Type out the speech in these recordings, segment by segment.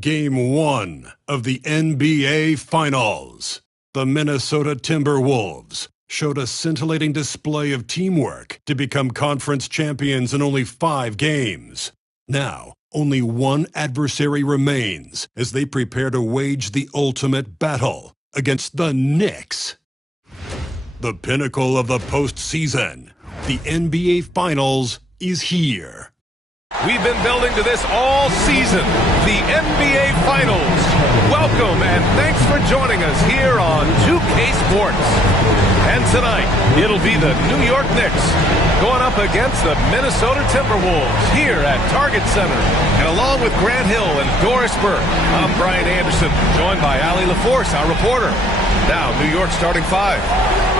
Game 1 of the NBA Finals. The Minnesota Timberwolves showed a scintillating display of teamwork to become conference champions in only 5 games. Now, only one adversary remains as they prepare to wage the ultimate battle against the Knicks. The pinnacle of the postseason, the NBA Finals, is here. We've been building to this all season, the NBA Finals. Welcome and thanks for joining us here on 2K Sports. And tonight, it'll be the New York Knicks going up against the Minnesota Timberwolves here at Target Center. And along with Grant Hill and Doris Burke, I'm Brian Anderson, joined by Allie LaForce, our reporter. Now, New York starting 5.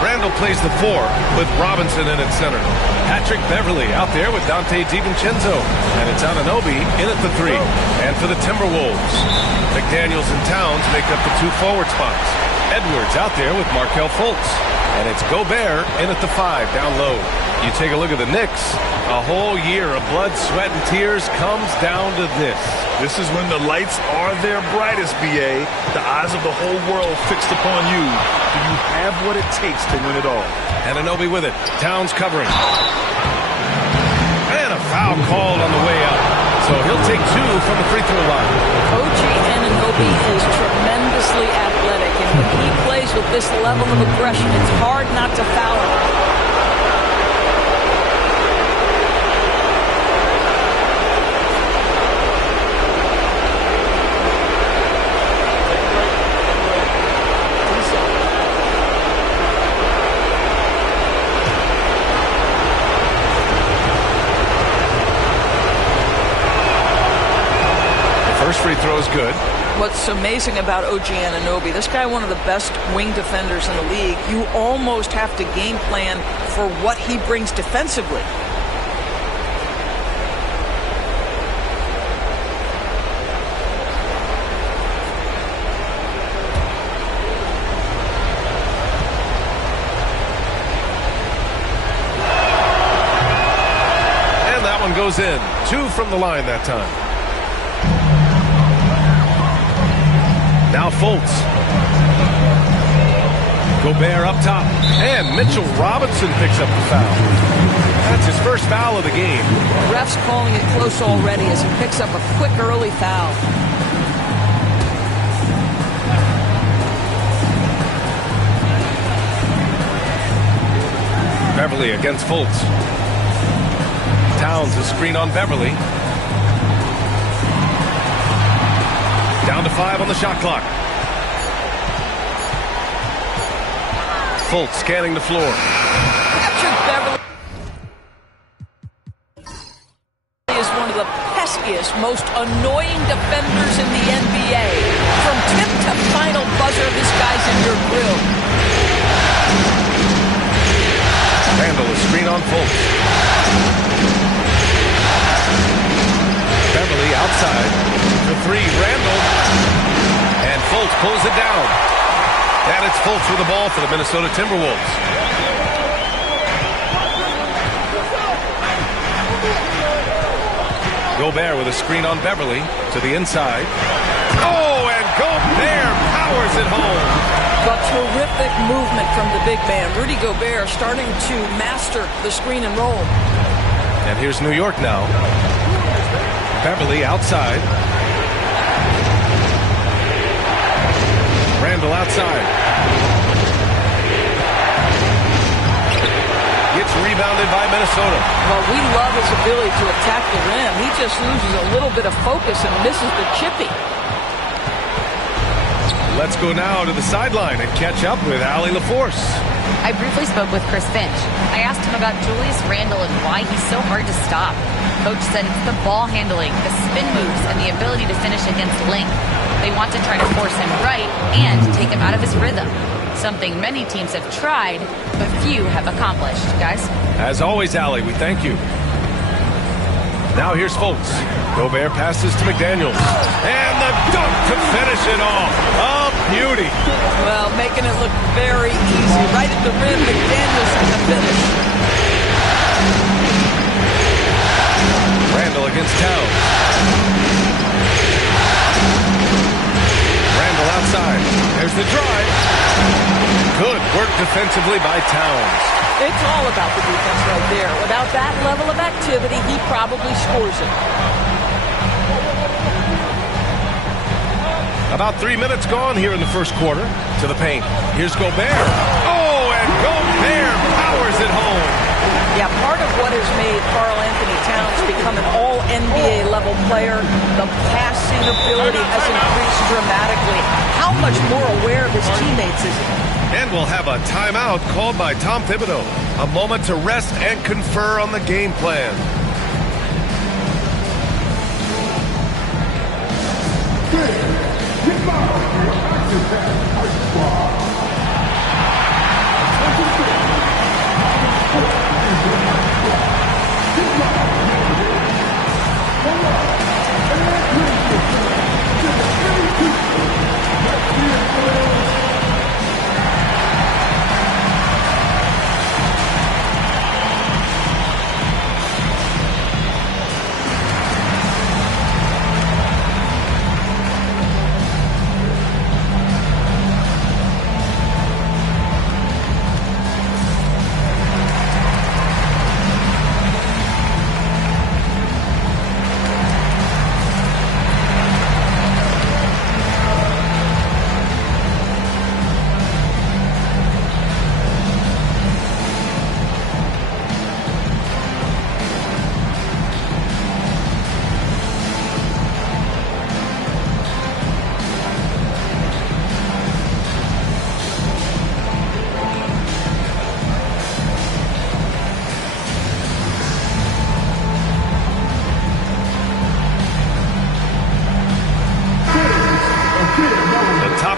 Randall plays the 4 with Robinson in at center. Patrick Beverley out there with Dante DiVincenzo. And it's Anunoby in at the 3. And for the Timberwolves, McDaniels and Towns make up the 2 forward spots. Edwards out there with Markelle Fultz. And it's Gobert in at the 5 down low. You take a look at the Knicks. A whole year of blood, sweat, and tears comes down to this. This is when the lights are their brightest, BA. The eyes of the whole world fixed upon you. Do you have what it takes to win it all? Anunoby with it. Towns covering. And a foul called on the way up. So he'll take 2 from the free throw line. OG Anunoby is tremendously athletic, and when he plays with this level of aggression, it's hard not to foul him. First free throw is good. What's amazing about OG Anunoby, this guy one of the best wing defenders in the league. You almost have to game plan for what he brings defensively. And that one goes in. 2 from the line that time. Now Fultz. Gobert up top. And Mitchell Robinson picks up the foul. That's his first foul of the game. Ref's calling it close already as he picks up a quick early foul. Beverley against Fultz. Towns a screen on Beverley. Down to 5 on the shot clock. Fultz scanning the floor. Patrick Beverley is one of the peskiest, most annoying defenders in the NBA. From tip to final buzzer, this guy's in your grill. Randall a screen on Fultz. Beverley outside. The 3, Randall. And Fultz pulls it down. And it's Fultz with the ball for the Minnesota Timberwolves. Gobert with a screen on Beverley to the inside. Oh, and Gobert powers it home. But terrific movement from the big man. Rudy Gobert starting to master the screen and roll. And here's New York now. Beverley outside. Randall outside. Gets rebounded by Minnesota. Well, we love his ability to attack the rim. He just loses a little bit of focus and misses the chippy. Let's go now to the sideline and catch up with Allie LaForce. I briefly spoke with Chris Finch. I asked him about Julius Randle and why he's so hard to stop. Coach said it's the ball handling, the spin moves, and the ability to finish against length. They want to try to force him right and take him out of his rhythm. Something many teams have tried, but few have accomplished. Guys? As always, Allie, we thank you. Now here's Fultz. Gobert passes to McDaniels. And the dunk to finish it off. A beauty. Well, making it look very easy. Right at the rim, McDaniels in the finish. Randall against Towns. outside. There's the drive. Good work defensively by Towns. It's all about the defense right there. Without that level of activity, he probably scores it. About 3 minutes gone here in the first quarter. To the paint. Here's Gobert. Oh, and Gobert powers it home. Yeah, part of what has made Karl Anthony Towns become an all-NBA level player, the passing ability has increased dramatically. How much more aware of his teammates is he? And we'll have a timeout called by Tom Thibodeau. A moment to rest and confer on the game plan.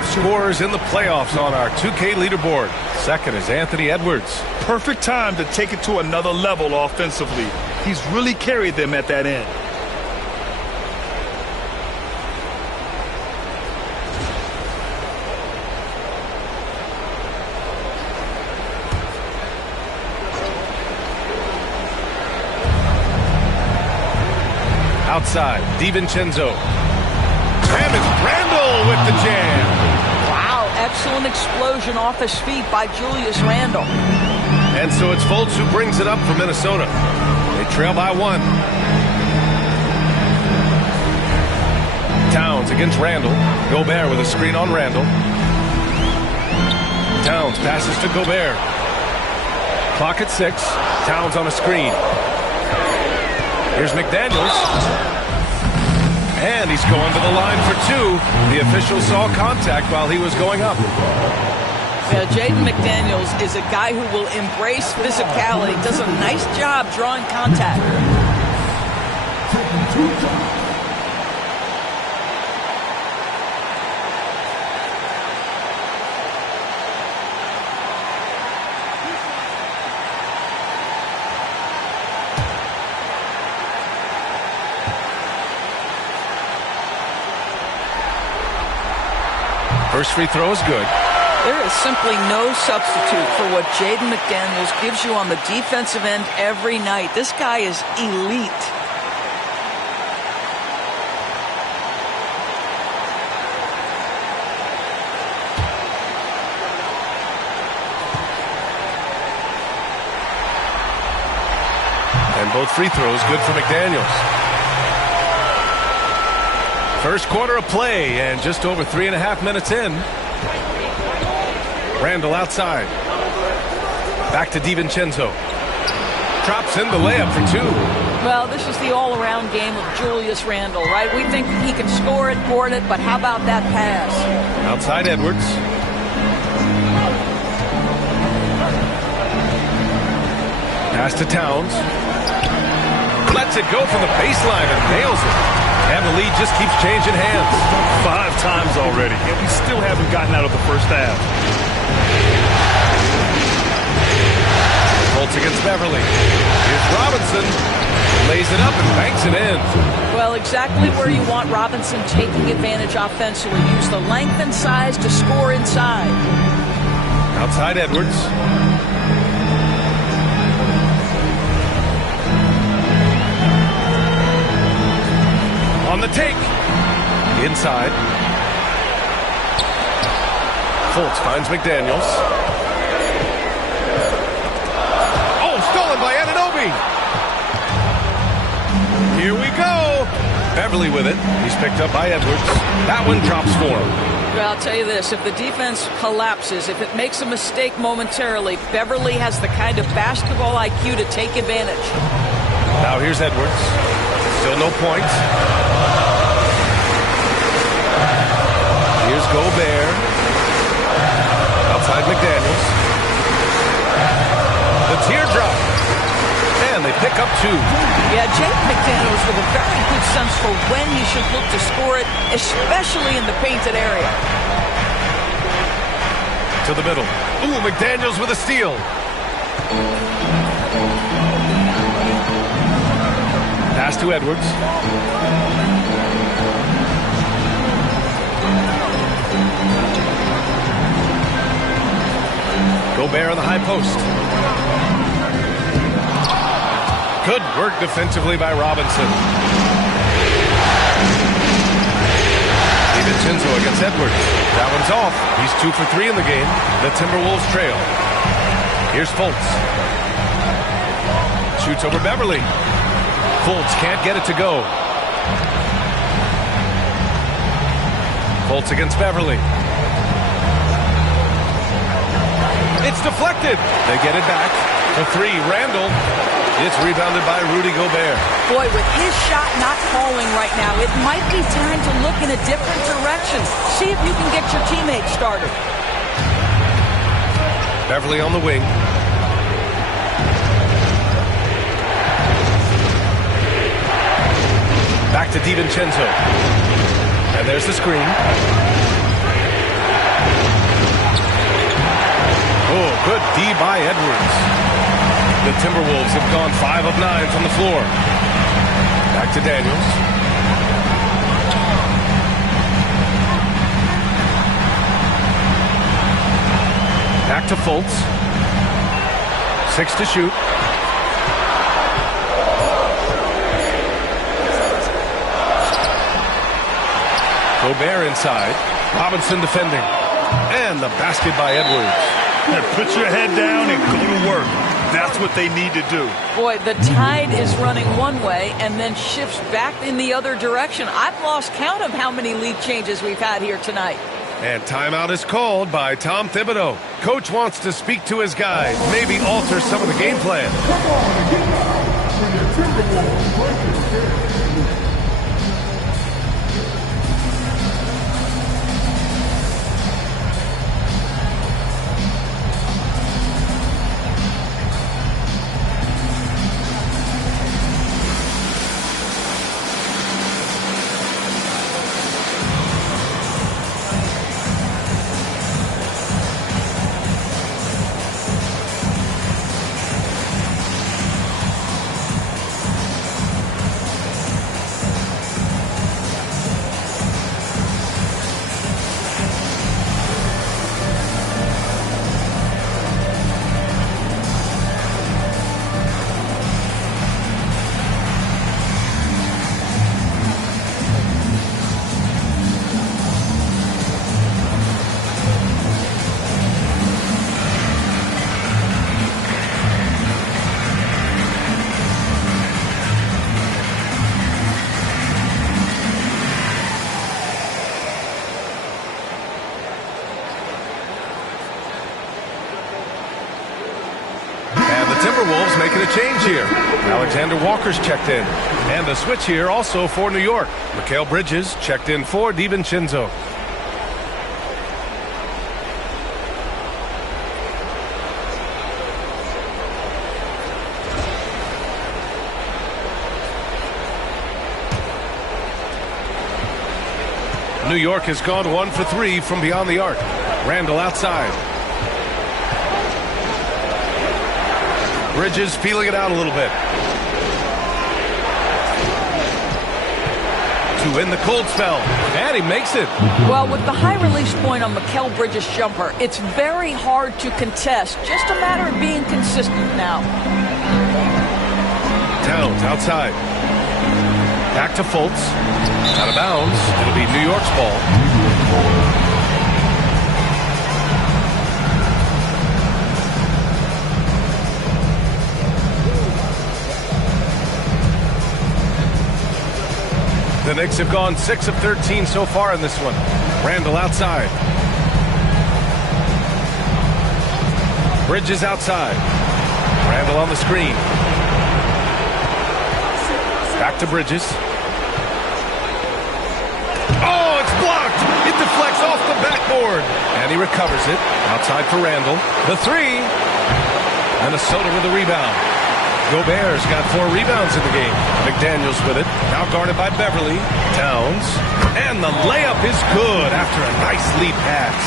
Scorers in the playoffs on our 2K leaderboard. Second is Anthony Edwards. Perfect time to take it to another level offensively. He's really carried them at that end. Outside, DiVincenzo. And it's Randle with the jam. Excellent explosion off his feet by Julius Randle. And so it's Fultz who brings it up for Minnesota. They trail by 1. Towns against Randle. Gobert with a screen on Randle. Towns passes to Gobert. Clock at 6. Towns on a screen. Here's McDaniels. And he's going to the line for 2. The official saw contact while he was going up. Yeah, Jaden McDaniels is a guy who will embrace physicality. Does a nice job drawing contact. First free throw is good. There is simply no substitute for what Jaden McDaniels gives you on the defensive end every night. This guy is elite. And both free throws good for McDaniels. First quarter of play and just over 3.5 minutes in. Randle outside. Back to DiVincenzo. Drops in the layup for 2. Well, this is the all-around game of Julius Randle, right? We think he can score it, board it, but how about that pass? Outside Edwards. Pass to Towns. Lets it go from the baseline and nails it. And the lead just keeps changing hands. 5 times already, and we still haven't gotten out of the first half. Fultz against Beverly. Here's Robinson. Lays it up and banks it in. Well, exactly where you want Robinson taking advantage offensively. Use the length and size to score inside. Outside Edwards. On the take. Inside. Fultz finds McDaniels. Oh, stolen by Anunoby. Here we go. Beverly with it. He's picked up by Edwards. That one drops for him. Well, I'll tell you this. If the defense collapses, if it makes a mistake momentarily, Beverly has the kind of basketball IQ to take advantage. Now here's Edwards. Still no points. Here's Gobert. Outside McDaniels. The teardrop. And they pick up 2. Yeah, Jake McDaniels with a very good sense for when he should look to score it, especially in the painted area. To the middle. Ooh, McDaniels with a steal. Pass to Edwards. Gobert on the high post. Good work defensively by Robinson. DiVincenzo against Edwards. That one's off. He's 2 for 3 in the game. The Timberwolves trail. Here's Fultz. Shoots over Beverly. Fultz can't get it to go. Fultz against Beverly. It's deflected. They get it back. For 3, Randall. It's rebounded by Rudy Gobert. Boy, with his shot not falling right now, it might be time to look in a different direction. See if you can get your teammates started. Beverly on the wing. Back to DiVincenzo. And there's the screen. Oh, good D by Edwards. The Timberwolves have gone 5 of 9 from the floor. Back to Daniels. Back to Fultz. 6 to shoot. Gobert inside. Robinson defending. And the basket by Edwards. Put your head down and go to work. That's what they need to do. Boy, the tide is running one way and then shifts back in the other direction. I've lost count of how many lead changes we've had here tonight. And timeout is called by Tom Thibodeau. Coach wants to speak to his guys, maybe alter some of the game plan. Timberwolves making a change here. Alexander Walker's checked in. And a switch here also for New York. Mikal Bridges checked in for DiVincenzo. New York has gone 1 for 3 from beyond the arc. Randall outside. Bridges feeling it out a little bit. To win the cold spell. And he makes it. Well, with the high release point on Mikal Bridges' jumper, it's very hard to contest. Just a matter of being consistent now. Towns outside. Back to Fultz. Out of bounds. It'll be New York's ball. Knicks have gone 6 of 13 so far in this one. Randall outside. Bridges outside. Randall on the screen. Back to Bridges. Oh, it's blocked. It deflects off the backboard. And he recovers it. Outside for Randall. The three. Minnesota with the rebound. Gobert's got 4 rebounds in the game. McDaniels with it. Now guarded by Beverly. Towns. And the layup is good after a nice lead pass.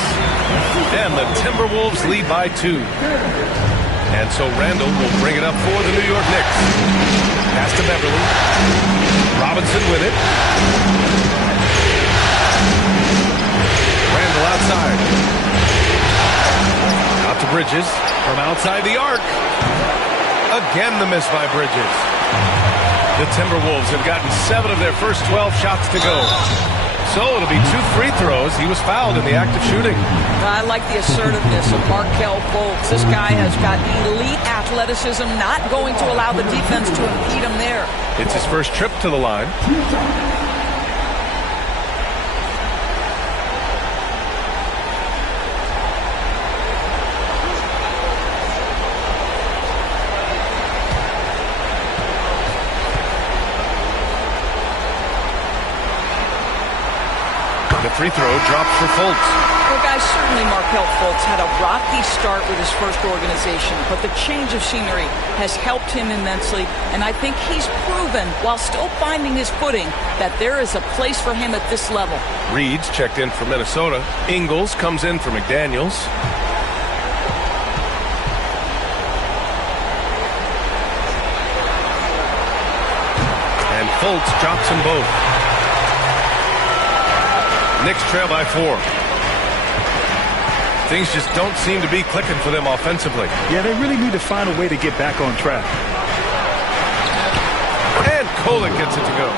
And the Timberwolves lead by 2. And so Randall will bring it up for the New York Knicks. Pass to Beverly. Robinson with it. Randall outside. Out to Bridges from outside the arc. Again the miss by Bridges. The Timberwolves have gotten 7 of their first 12 shots to go. So it'll be 2 free throws. He was fouled in the act of shooting. I like the assertiveness of Markelle Fultz. This guy has got elite athleticism, not going to allow the defense to impede him there. It's his first trip to the line. The free throw drops for Fultz. Well, guys, certainly Markelle Fultz had a rocky start with his first organization, but the change of scenery has helped him immensely, and I think he's proven, while still finding his footing, that there is a place for him at this level. Reed's checked in for Minnesota. Ingles comes in for McDaniels. And Fultz drops them both. Knicks trail by 4. Things just don't seem to be clicking for them offensively. Yeah, they really need to find a way to get back on track. And Kolek gets it to go.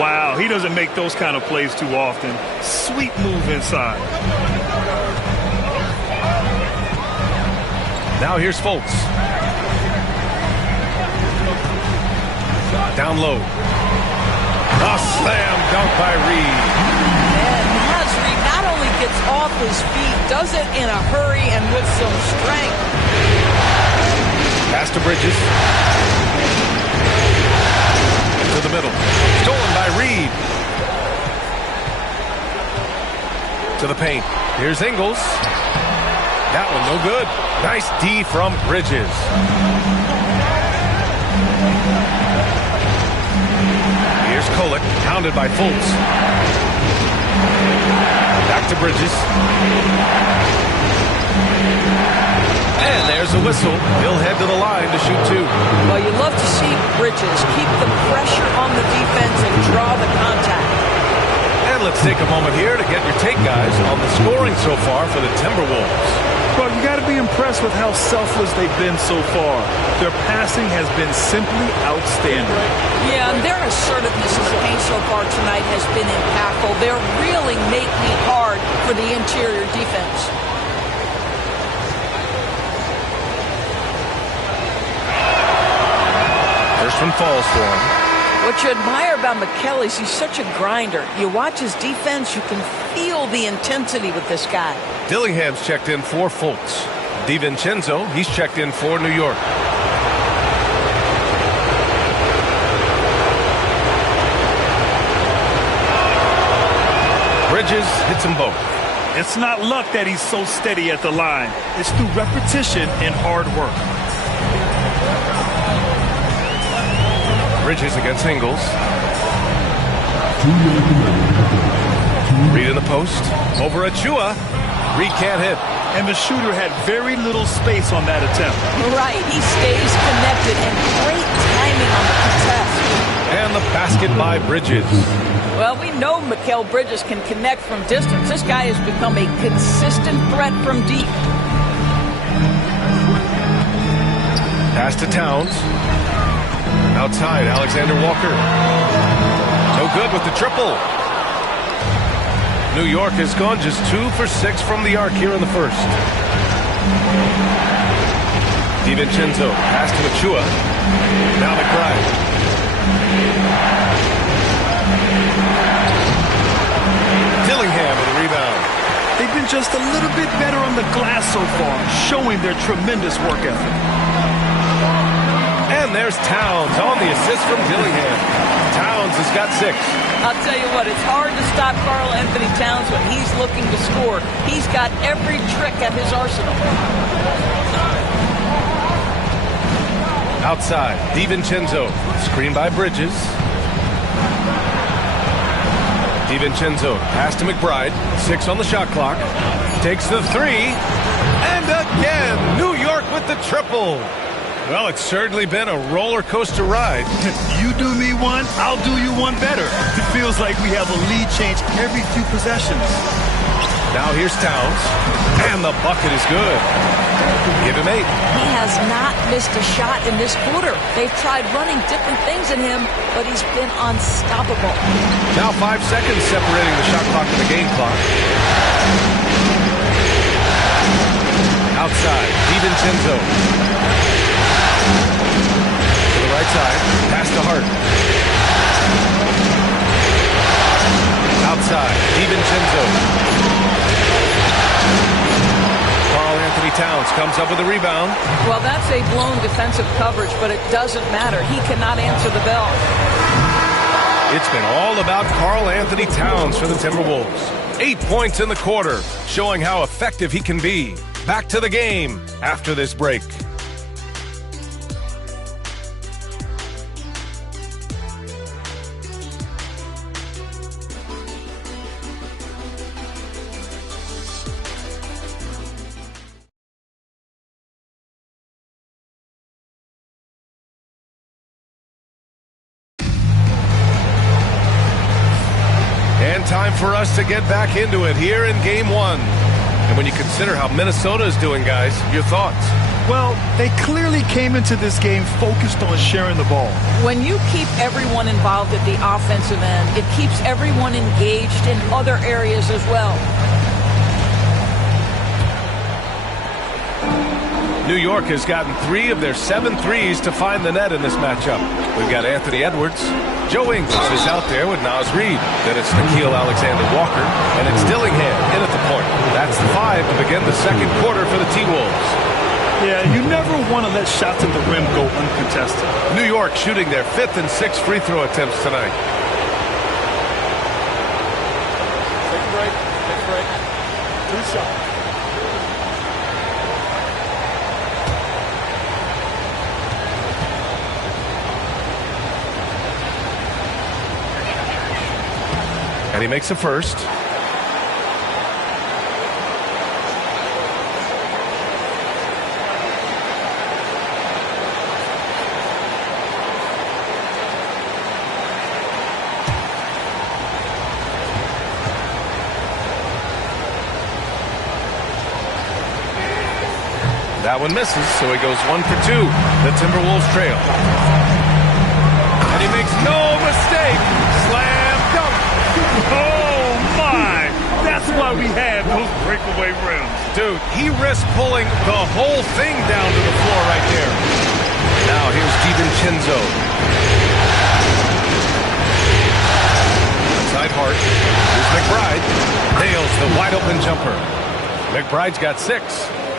Wow, he doesn't make those kind of plays too often. Sweet move inside. Now here's Fultz. Down low. A slam dunk by Reed. Not only gets off his feet, does it in a hurry and with some strength. Pass to Bridges. To the middle. Stolen by Reed. To the paint. Here's Ingles. That one no good. Nice D from Bridges. Here's Kolek, pounded by Fultz. Back to Bridges. And there's a whistle. He'll head to the line to shoot 2. Well, you love to see Bridges keep the pressure on the defense and draw the contact. And let's take a moment here to get your take, guys, on the scoring so far for the Timberwolves. Well, you got to be impressed with how selfless they've been so far. Their passing has been simply outstanding. Yeah, and their assertiveness in the paint so far tonight has been impactful. They're really making it hard for the interior defense. First one falls for him. What you admire about Markelle is he's such a grinder. You watch his defense, you can feel the intensity with this guy. Dillingham's checked in for Fultz. DiVincenzo, he's checked in for New York. Bridges hits them both. It's not luck that he's so steady at the line. It's through repetition and hard work. Bridges against Ingles. Reed in the post. Over Achua. Reed can't hit. And the shooter had very little space on that attempt. Right, he stays connected and great timing on the contest. And the basket by Bridges. Well, we know Markelle Bridges can connect from distance. This guy has become a consistent threat from deep. Pass to Towns. Outside, Alexander Walker. No good with the triple. New York has gone just 2 for 6 from the arc here in the first. DiVincenzo, pass to Achua. Now McBride. They've been just a little bit better on the glass so far, showing their tremendous work ethic. And there's Towns on the assist from Dillingham. Towns has got 6. I'll tell you what, it's hard to stop Karl Anthony Towns when he's looking to score. He's got every trick at his arsenal. Outside, DiVincenzo, screen by Bridges. DiVincenzo, pass to McBride, 6 on the shot clock. Takes the 3, and again, New York with the triple. Well, it's certainly been a roller coaster ride. You do me one, I'll do you one better. It feels like we have a lead change every few possessions. Now here's Towns, and the bucket is good. Give him 8. He has not missed a shot in this quarter. They've tried running different things in him, but he's been unstoppable. Now 5 seconds separating the shot clock and the game clock. Outside, DiVincenzo. To the right side, pass to Hart. Outside, DiVincenzo. Karl Anthony Towns comes up with a rebound. Well, that's a blown defensive coverage, but it doesn't matter. He cannot answer the bell. It's been all about Karl Anthony Towns for the Timberwolves. 8 points in the quarter, showing how effective he can be. Back to the game after this break. And time for us to get back into it here in Game 1. And when you consider how Minnesota is doing, guys, your thoughts? Well, they clearly came into this game focused on sharing the ball. When you keep everyone involved at the offensive end, it keeps everyone engaged in other areas as well. New York has gotten 3 of their 7 threes to find the net in this matchup. We've got Anthony Edwards. Joe Ingles is out there with Naz Reid. Then it's Nickeil Alexander-Walker. And it's Dillingham in at the point. That's the 5 to begin the second quarter for the T-Wolves. Yeah, you never want to let shots at the rim go uncontested. New York shooting their 5th and 6th free throw attempts tonight. Take a break. Take a break. 2 shots. And he makes a first. That one misses, so he goes 1 for 2. The Timberwolves trail. And he makes no mistake. Slam dunk. Oh, my! That's why we have those breakaway rims. Dude, he risked pulling the whole thing down to the floor right there. Now here's DiVincenzo. Inside Hart. Here's McBride. Nails the wide open jumper. McBride's got 6.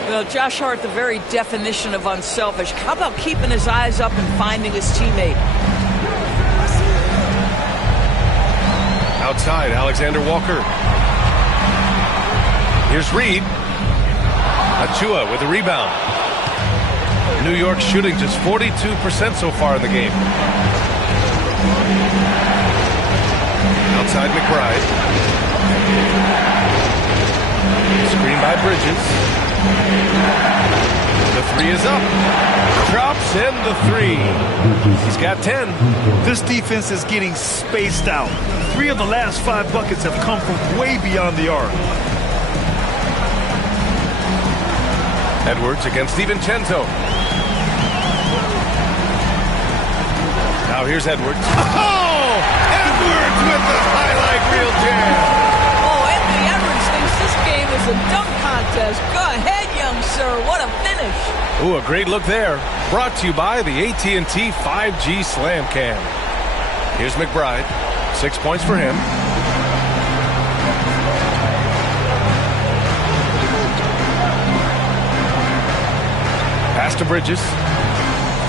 Well, Josh Hart, the very definition of unselfish. How about keeping his eyes up and finding his teammate? Outside, Alexander-Walker. Here's Reid. Achua with the rebound. New York shooting just 42% so far in the game. Outside McBride. Screen by Bridges. The 3 is up. Drops in the 3. He's got 10. This defense is getting spaced out. 3 of the last 5 buckets have come from way beyond the arc. Edwards against DiVincenzo. Now here's Edwards. Oh! Edwards with the highlight reel jam. Oh, Anthony Edwards thinks this game is a dunk contest. Go ahead, young sir. What a finish. Ooh, a great look there. Brought to you by the AT&T 5G Slam Cam. Here's McBride. 6 points for him. Pass to Bridges.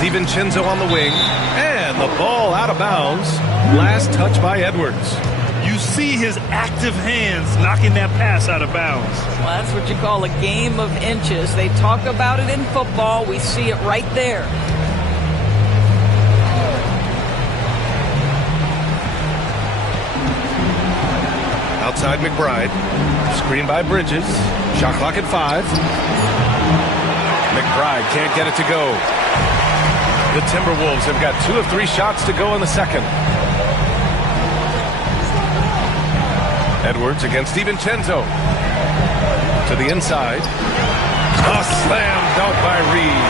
DiVincenzo on the wing. And the ball out of bounds. Last touch by Edwards. You see his active hands knocking that pass out of bounds. Well, that's what you call a game of inches. They talk about it in football. We see it right there. Outside McBride. Screen by Bridges. Shot clock at 5. McBride can't get it to go. The Timberwolves have got 2 of 3 shots to go in the second. Edwards against DiVincenzo. To the inside. A slam dunk by Reed.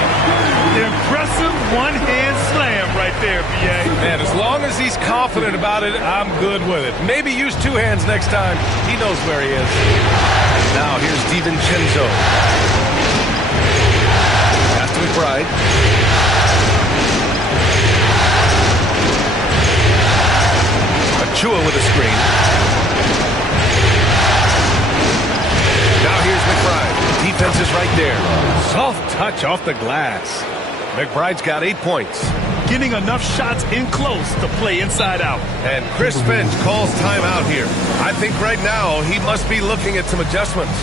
Impressive one-hand slam right there, B.A. Man, as long as he's confident about it, I'm good with it. Maybe use 2 hands next time. He knows where he is. Now here's DiVincenzo. Pass to McBride. Achua with a screen. Now here's McBride. Defense is right there. Soft touch off the glass. McBride's got 8 points. Getting enough shots in close to play inside out. And Chris Finch calls timeout here. I think right now he must be looking at some adjustments.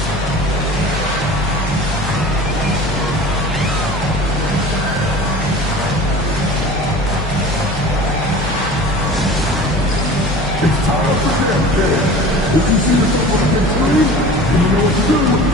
It's time for that. If you see yourself on the big screen, you know what to do.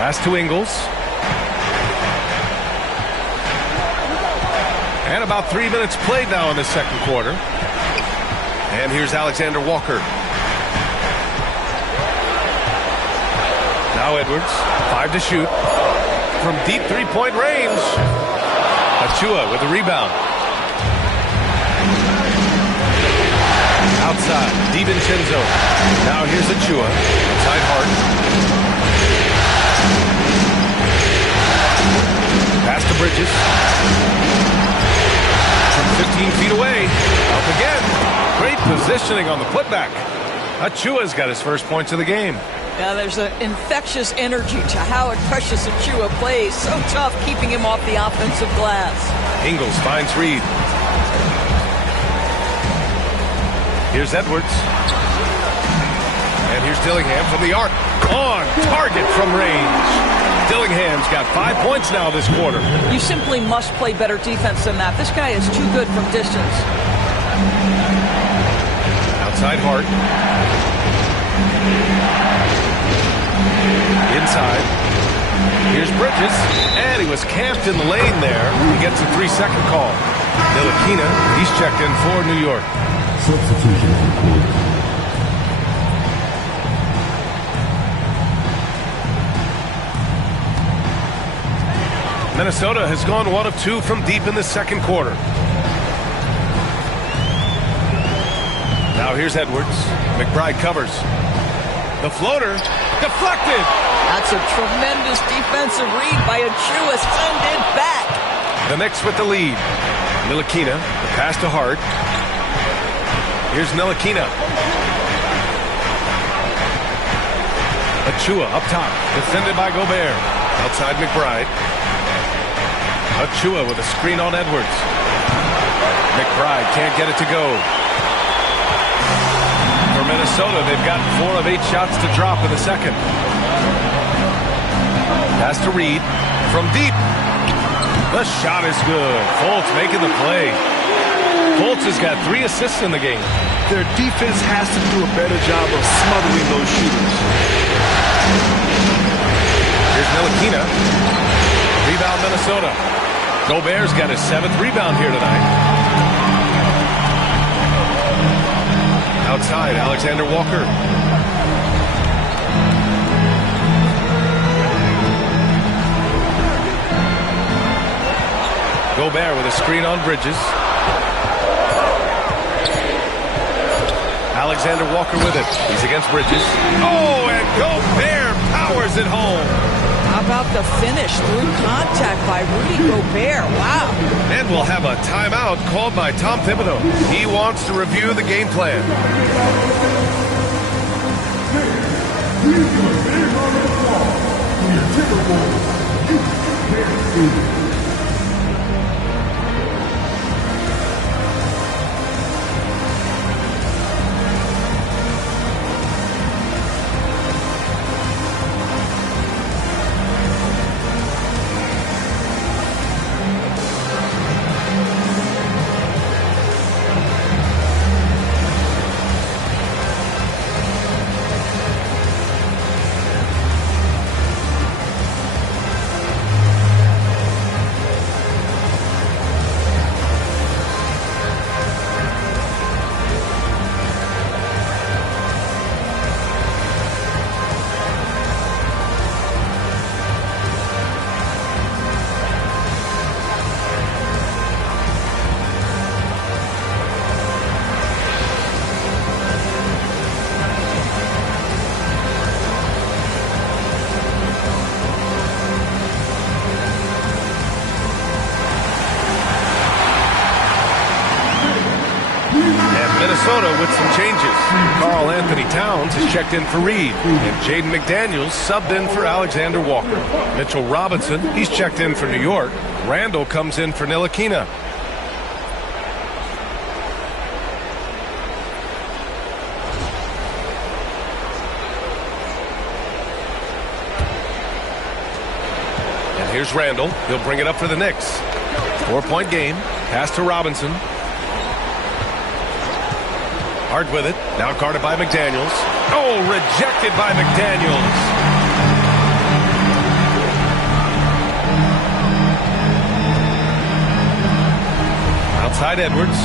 Pass to Ingles. And about 3 minutes played now in the second quarter. And here's Alexander Walker. Now Edwards, 5 to shoot. From deep three-point range. Achua with the rebound. Outside, DiVincenzo. Now here's Achua. Outside Hart. Pass to Bridges. From 15 feet away. Up again. Great positioning on the putback. Achua's got his first points of the game. Yeah, there's an infectious energy to how Precious Achua plays. So tough keeping him off the offensive glass. Ingles finds Reed. Here's Edwards. And here's Dillingham from the arc. On target from range. Dillingham's got 5 points now this quarter. You simply must play better defense than that. This guy is too good from distance. Outside Hart. Inside. Here's Bridges. And he was camped in the lane there. He gets a 3-second call. Ntilikina, he's checked in for New York. Substitution required. Minnesota has gone 1 of 2 from deep in the second quarter. Now here's Edwards. McBride covers. The floater, deflected. That's a tremendous defensive read by Achua. Send it back. The Knicks with the lead. Ntilikina, the pass to Hart. Here's Ntilikina. Achua up top, defended by Gobert. Outside McBride. Achua with a screen on Edwards. McBride can't get it to go. For Minnesota, they've got 4 of 8 shots to drop in the second. Pass to Reed from deep. The shot is good. Fultz making the play. Fultz has got 3 assists in the game. Their defense has to do a better job of smothering those shooters. Here's Ntilikina. Rebound Minnesota. Gobert's got his 7th rebound here tonight. Outside, Alexander Walker. Gobert with a screen on Bridges. Alexander Walker with it. He's against Bridges. Oh, and Gobert powers it home. How about the finish through contact by Rudy Gobert? Wow. And we'll have a timeout called by Tom Thibodeau. He wants to review the game plan. Minnesota with some changes. Karl Anthony Towns has checked in for Reed, and Jaden McDaniels subbed in for Alexander Walker. Mitchell Robinson, he's checked in for New York. Randall comes in for Ntilikina. And here's Randall. He'll bring it up for the Knicks. 4-point game. Pass to Robinson. Hard with it. Now guarded by McDaniels. Oh, rejected by McDaniels. Outside Edwards.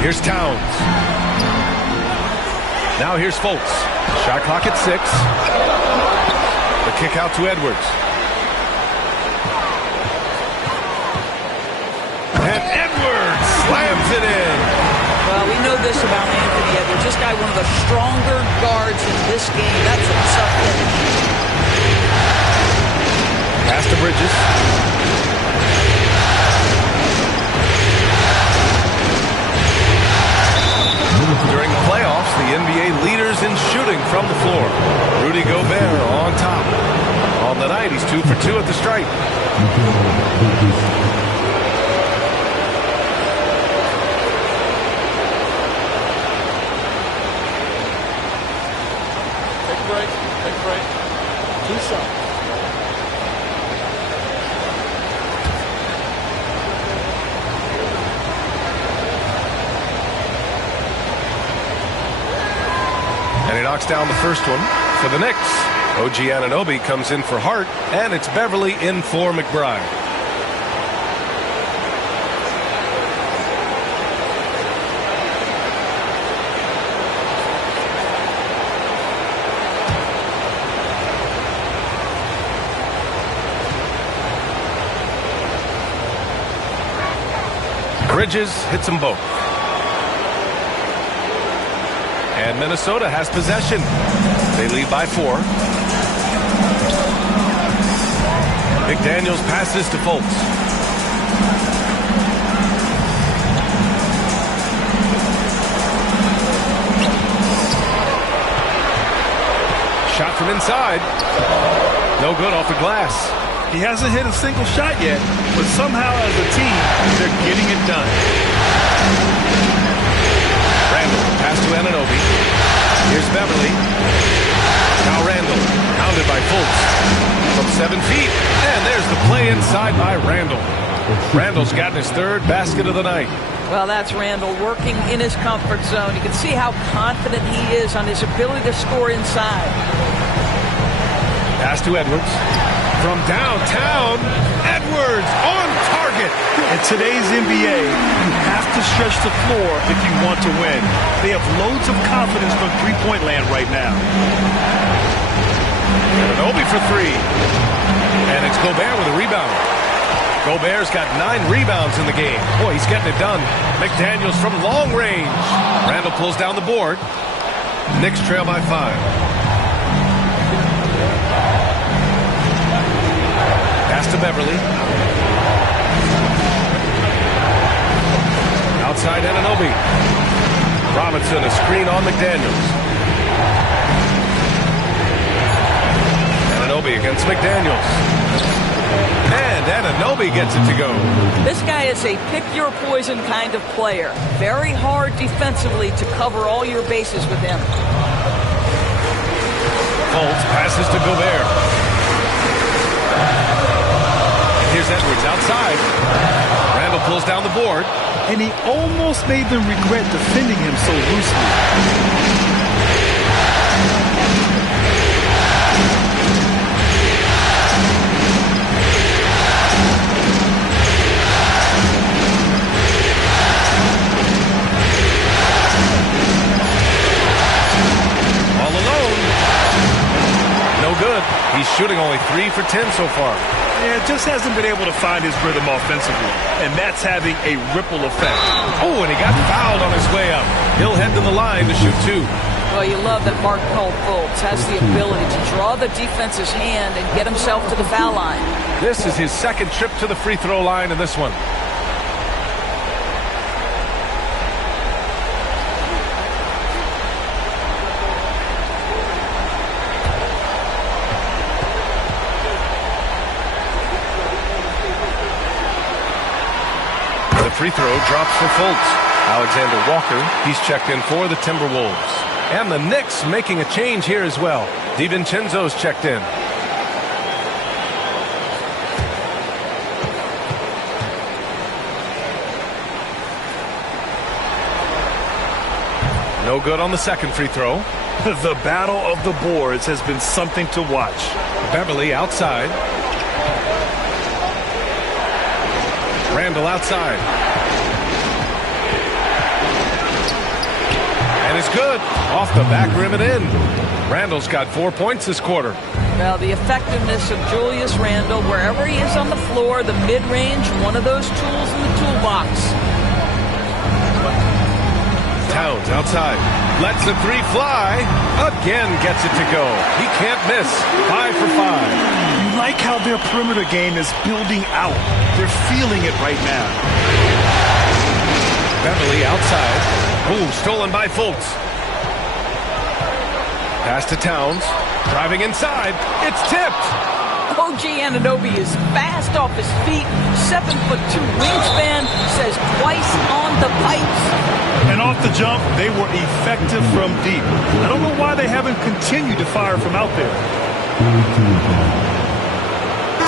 Here's Towns. Now here's Fultz. Shot clock at 6. The kick out to Edwards. And Edwards slams it in. Well, we know this about Anthony Edwards. This guy, one of the stronger guards in this game. That's a tough finish. Pass to Bridges. During the playoffs, the NBA leaders in shooting from the floor. Rudy Gobert on top. On the night, he's 2 for 2 at the stripe. Take break. 2 shots. And he knocks down the first one for the Knicks. OG Anunoby comes in for Hart, and it's Beverly in for McBride. Bridges hits them both. And Minnesota has possession. They lead by 4. McDaniels passes to Fultz. Shot from inside. No good off the glass. He hasn't hit a single shot yet, but somehow as a team, they're getting it done. Randall, pass to Anunoby. Here's Beverly. Now Randall, pounded by Fultz. From 7 feet, and there's the play inside by Randall. Randall's gotten his 3rd basket of the night. Well, that's Randall working in his comfort zone. You can see how confident he is on his ability to score inside. Pass to Edwards. From downtown, Edwards on target. In today's NBA, you have to stretch the floor if you want to win. They have loads of confidence from three-point land right now. Anunoby for 3. And it's Gobert with a rebound. Gobert's got 9 rebounds in the game. Boy, he's getting it done. McDaniels from long range. Randall pulls down the board. Knicks trail by 5. Pass to Beverly. Outside Anunoby. Robinson, a screen on McDaniels. Anunoby against McDaniels. And Anunoby gets it to go. This guy is a pick-your-poison kind of player. Very hard defensively to cover all your bases with him. Fultz passes to Gobert. Here's Edwards outside. Randall pulls down the board. And he almost made them regret defending him so loosely. All alone. No good. He's shooting only 3 for 10 so far. Yeah, just hasn't been able to find his rhythm offensively, and that's having a ripple effect. Oh, and he got fouled on his way up. He'll head to the line to shoot 2. Well, you love that Mark Fultz has the ability to draw the defense's hand and get himself to the foul line. This is his 2nd trip to the free throw line in this one. Free throw drops for Fultz. Alexander Walker, he's checked in for the Timberwolves. And the Knicks making a change here as well. DiVincenzo's checked in. No good on the 2nd free throw. The battle of the boards has been something to watch. Beverly outside. Randall outside. And it's good. Off the back rim and in. Randall's got 4 points this quarter. Well, the effectiveness of Julius Randall, wherever he is on the floor, the mid-range, one of those tools in the toolbox. Towns outside. Lets the 3 fly. Again gets it to go. He can't miss. 5 for 5. You like how their perimeter game is building out. They're feeling it right now. Beverly outside. Ooh, stolen by Fultz. Pass to Towns. Driving inside. It's tipped. OG Anunoby is fast off his feet. 7'2" wingspan. Says twice on the pipes. And off the jump, they were effective from deep. I don't know why they haven't continued to fire from out there.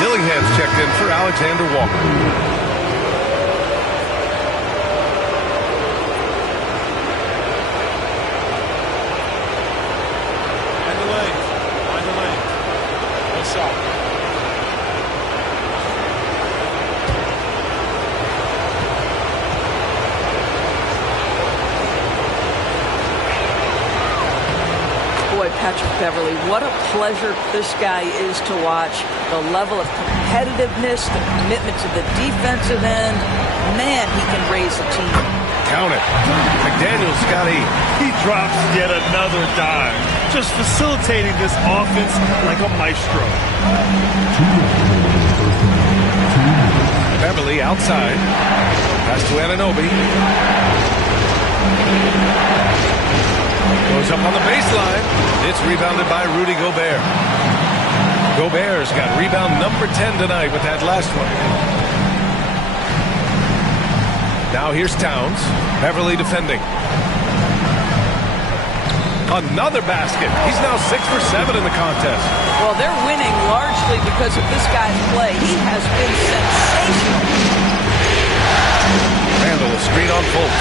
Dillingham's checked in for Alexander Walker. Patrick Beverly, what a pleasure this guy is to watch. The level of competitiveness, the commitment to the defensive end. Man, he can raise a team. Count it. McDaniels got 8. He drops yet another dime, just facilitating this offense like a maestro. Beverly outside. Pass to Anunoby. Goes up on the baseline. It's rebounded by Rudy Gobert. Gobert's got rebound number 10 tonight with that last one. Now here's Towns. Beverly defending. Another basket. He's now 6 for 7 in the contest. Well, they're winning largely because of this guy's play. He has been sensational. Randall a screen on Fultz.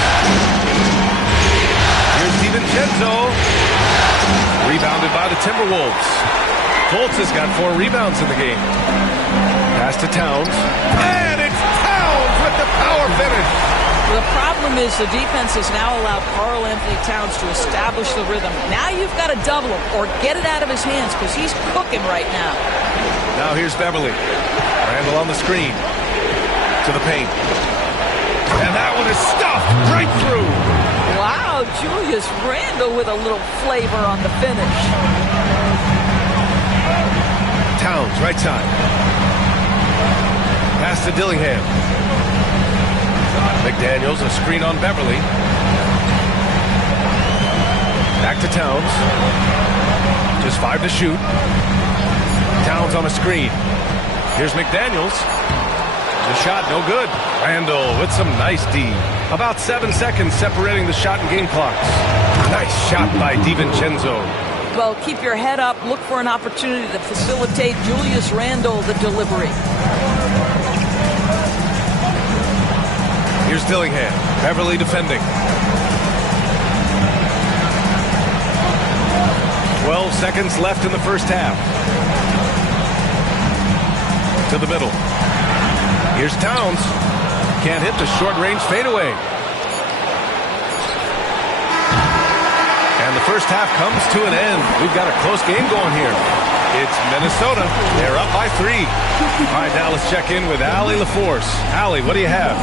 Here's DiVincenzo. Rebounded by the Timberwolves. Fultz has got 4 rebounds in the game. Pass to Towns. And it's Towns with the power finish. The problem is the defense has now allowed Karl Anthony Towns to establish the rhythm. Now you've got to double him or get it out of his hands because he's cooking right now. Now here's Beverly. Randall on the screen. To the paint. And that one is stuffed right through. Wow, Julius Randle with a little flavor on the finish. Towns, right side. Pass to Dillingham. McDaniels, a screen on Beverly. Back to Towns. Just 5 to shoot. Towns on a screen. Here's McDaniels. The shot, no good. Randall with some nice D. About 7 seconds separating the shot and game clocks. Nice shot by DiVincenzo. Well, keep your head up. Look for an opportunity to facilitate Julius Randle the delivery. Here's Dillingham. Beverly defending. 12 seconds left in the first half. To the middle. Here's Towns. Can't hit the short-range fadeaway. And the first half comes to an end. We've got a close game going here. It's Minnesota. They're up by 3. All right, now let's check in with Allie LaForce. Allie, what do you have?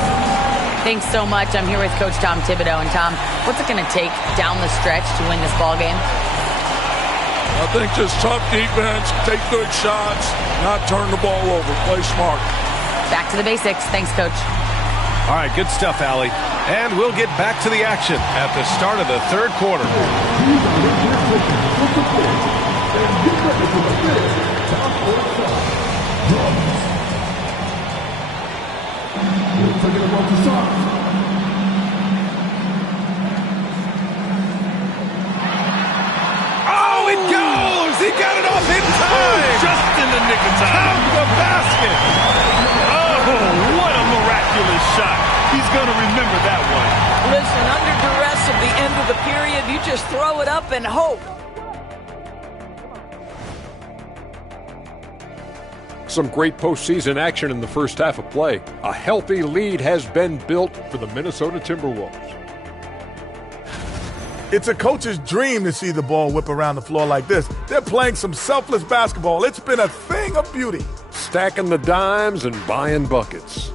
Thanks so much. I'm here with Coach Tom Thibodeau. And Tom, what's it going to take down the stretch to win this ball game? I think just tough defense, take good shots, not turn the ball over, play smart. Back to the basics. Thanks, Coach. All right, good stuff, Allie. And we'll get back to the action at the start of the third quarter. Oh, it goes! He got it off in time! Just in the nick of time. Count the basket! Oh, what a miraculous shot. He's going to remember that one. Listen, under duress of the end of the period, you just throw it up and hope. Some great postseason action in the first half of play. A healthy lead has been built for the Minnesota Timberwolves. It's a coach's dream to see the ball whip around the floor like this. They're playing some selfless basketball. It's been a thing of beauty. Stacking the dimes and buying buckets.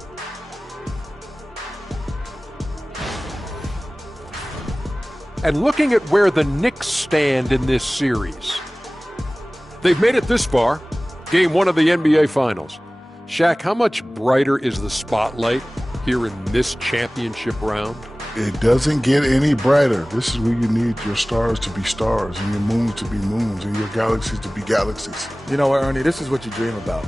And looking at where the Knicks stand in this series. They've made it this far. Game 1 of the NBA Finals. Shaq, how much brighter is the spotlight here in this championship round? It doesn't get any brighter. This is where you need your stars to be stars and your moons to be moons and your galaxies to be galaxies. You know what, Ernie, this is what you dream about.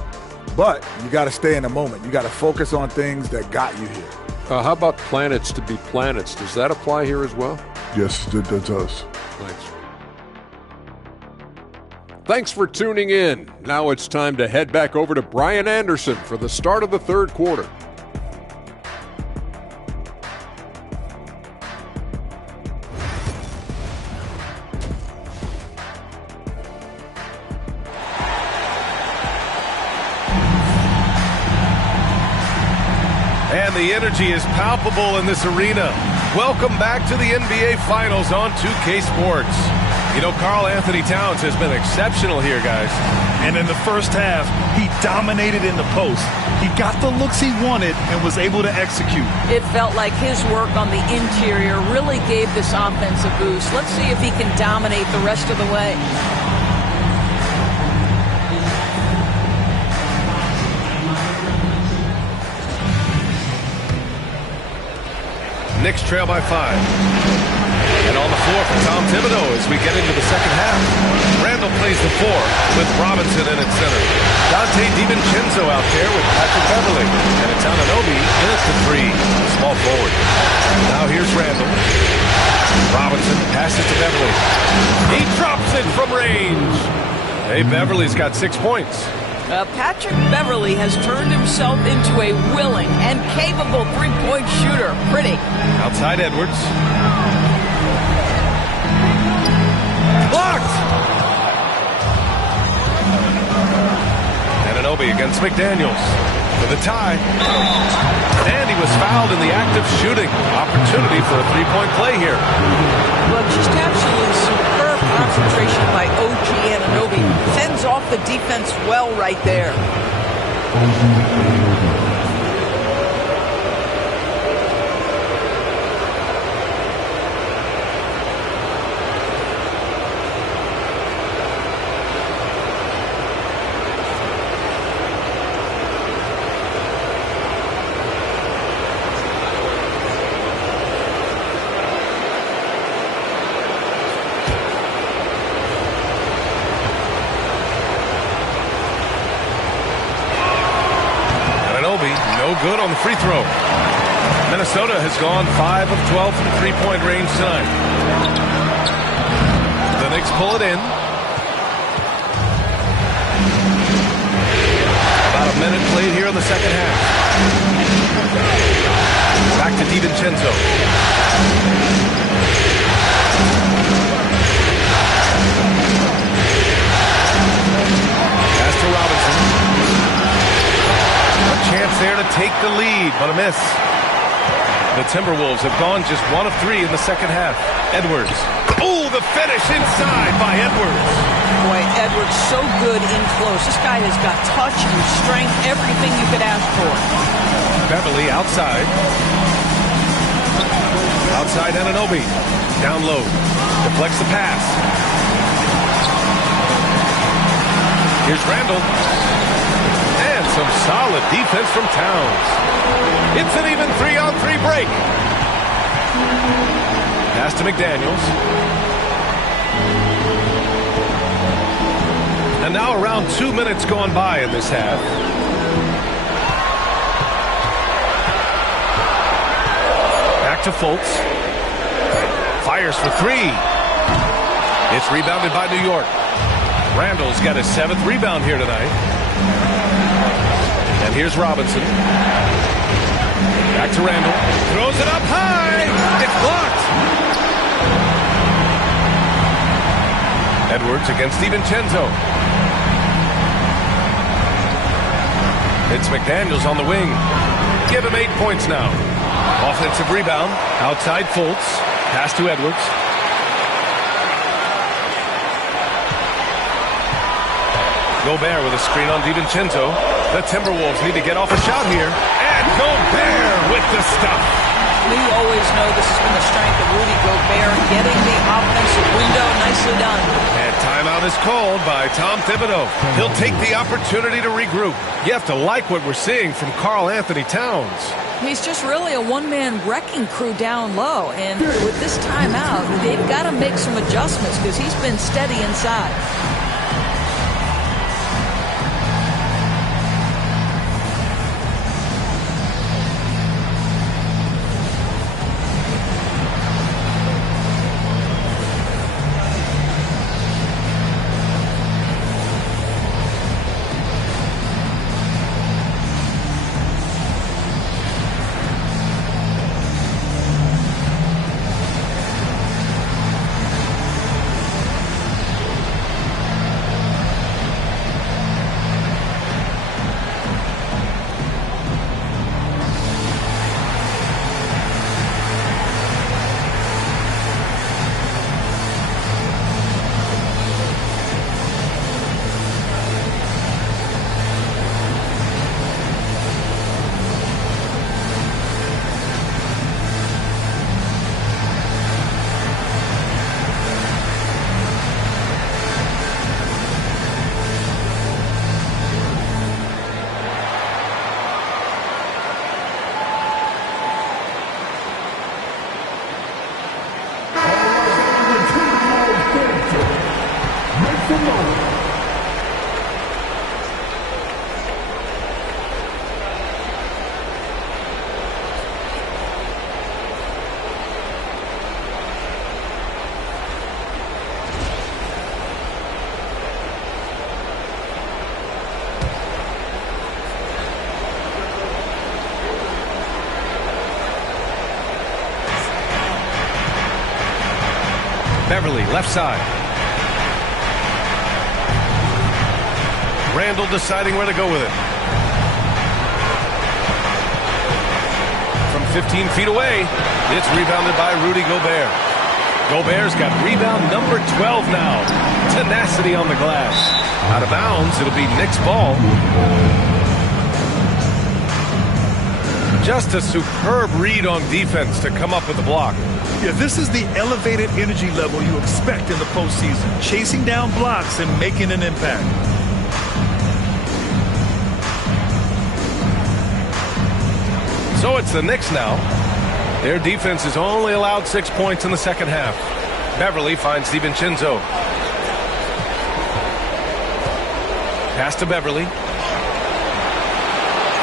But you got to stay in the moment. You got to focus on things that got you here. How about planets to be planets? Does that apply here as well? Yes, it does. Thanks. Thanks for tuning in. Now it's time to head back over to Brian Anderson for the start of the third quarter. And the energy is palpable in this arena. Welcome back to the NBA Finals on 2K Sports. You know, Karl Anthony Towns has been exceptional here, guys. And in the first half, he dominated in the post. He got the looks he wanted and was able to execute. It felt like his work on the interior really gave this offense a boost. Let's see if he can dominate the rest of the way. Knicks trail by 5. And on the floor for Tom Thibodeau as we get into the second half. Randall plays the 4 with Robinson in at center. Dante DiVincenzo out there with Patrick Beverley. And it's Anunoby in at the 3. Small forward. Now here's Randall. Robinson passes to Beverley. He drops it from range. Hey, Beverley's got 6 points. Patrick Beverley has turned himself into a willing and capable three-point shooter. Pretty. Outside Edwards. Blocked! Anunoby against McDaniels for the tie. And he was fouled in the act of shooting. Opportunity for a three-point play here. Well, just absolutely superb concentration by OG Anunoby. Fends off the defense well right there. Good on the free throw. Minnesota has gone 5 of 12 from three-point range tonight. The Knicks pull it in. About a minute played here in the second half. Back to DiVincenzo. Pass to Robinson. Chance there to take the lead, but a miss. The Timberwolves have gone just 1 of 3 in the second half. Edwards. Oh, the finish inside by Edwards. Boy, Edwards so good in close. This guy has got touch and strength, everything you could ask for. Beverley outside. Outside Anunoby. Down low. Deflects the pass. Here's Randall. Some solid defense from Towns. It's an even 3-on-3 break. Pass to McDaniels. And now around 2 minutes gone by in this half. Back to Fultz. Fires for 3. It's rebounded by New York. Randall's got his 7th rebound here tonight. And here's Robinson. Back to Randall. Throws it up high. It's blocked. Edwards against DiVincenzo. It's McDaniels on the wing. Give him 8 points now. Offensive rebound. Outside Fultz. Pass to Edwards. Gobert with a screen on DiVincenzo. The Timberwolves need to get off a shot here. And Gobert with the stuff. We always know this has been the strength of Rudy Gobert, getting the offensive window. Nicely done. And timeout is called by Tom Thibodeau. He'll take the opportunity to regroup. You have to like what we're seeing from Karl Anthony Towns. He's just really a one-man wrecking crew down low. And with this timeout, they've got to make some adjustments because he's been steady inside. Beverly, left side. Randall deciding where to go with it. From 15 feet away, it's rebounded by Rudy Gobert. Gobert's got rebound number 12 now. Tenacity on the glass. Out of bounds, it'll be Knicks ball. Just a superb read on defense to come up with the block. Yeah, this is the elevated energy level you expect in the postseason. Chasing down blocks and making an impact. So it's the Knicks now. Their defense has only allowed 6 points in the second half. Beverly finds DiVincenzo. Pass to Beverly.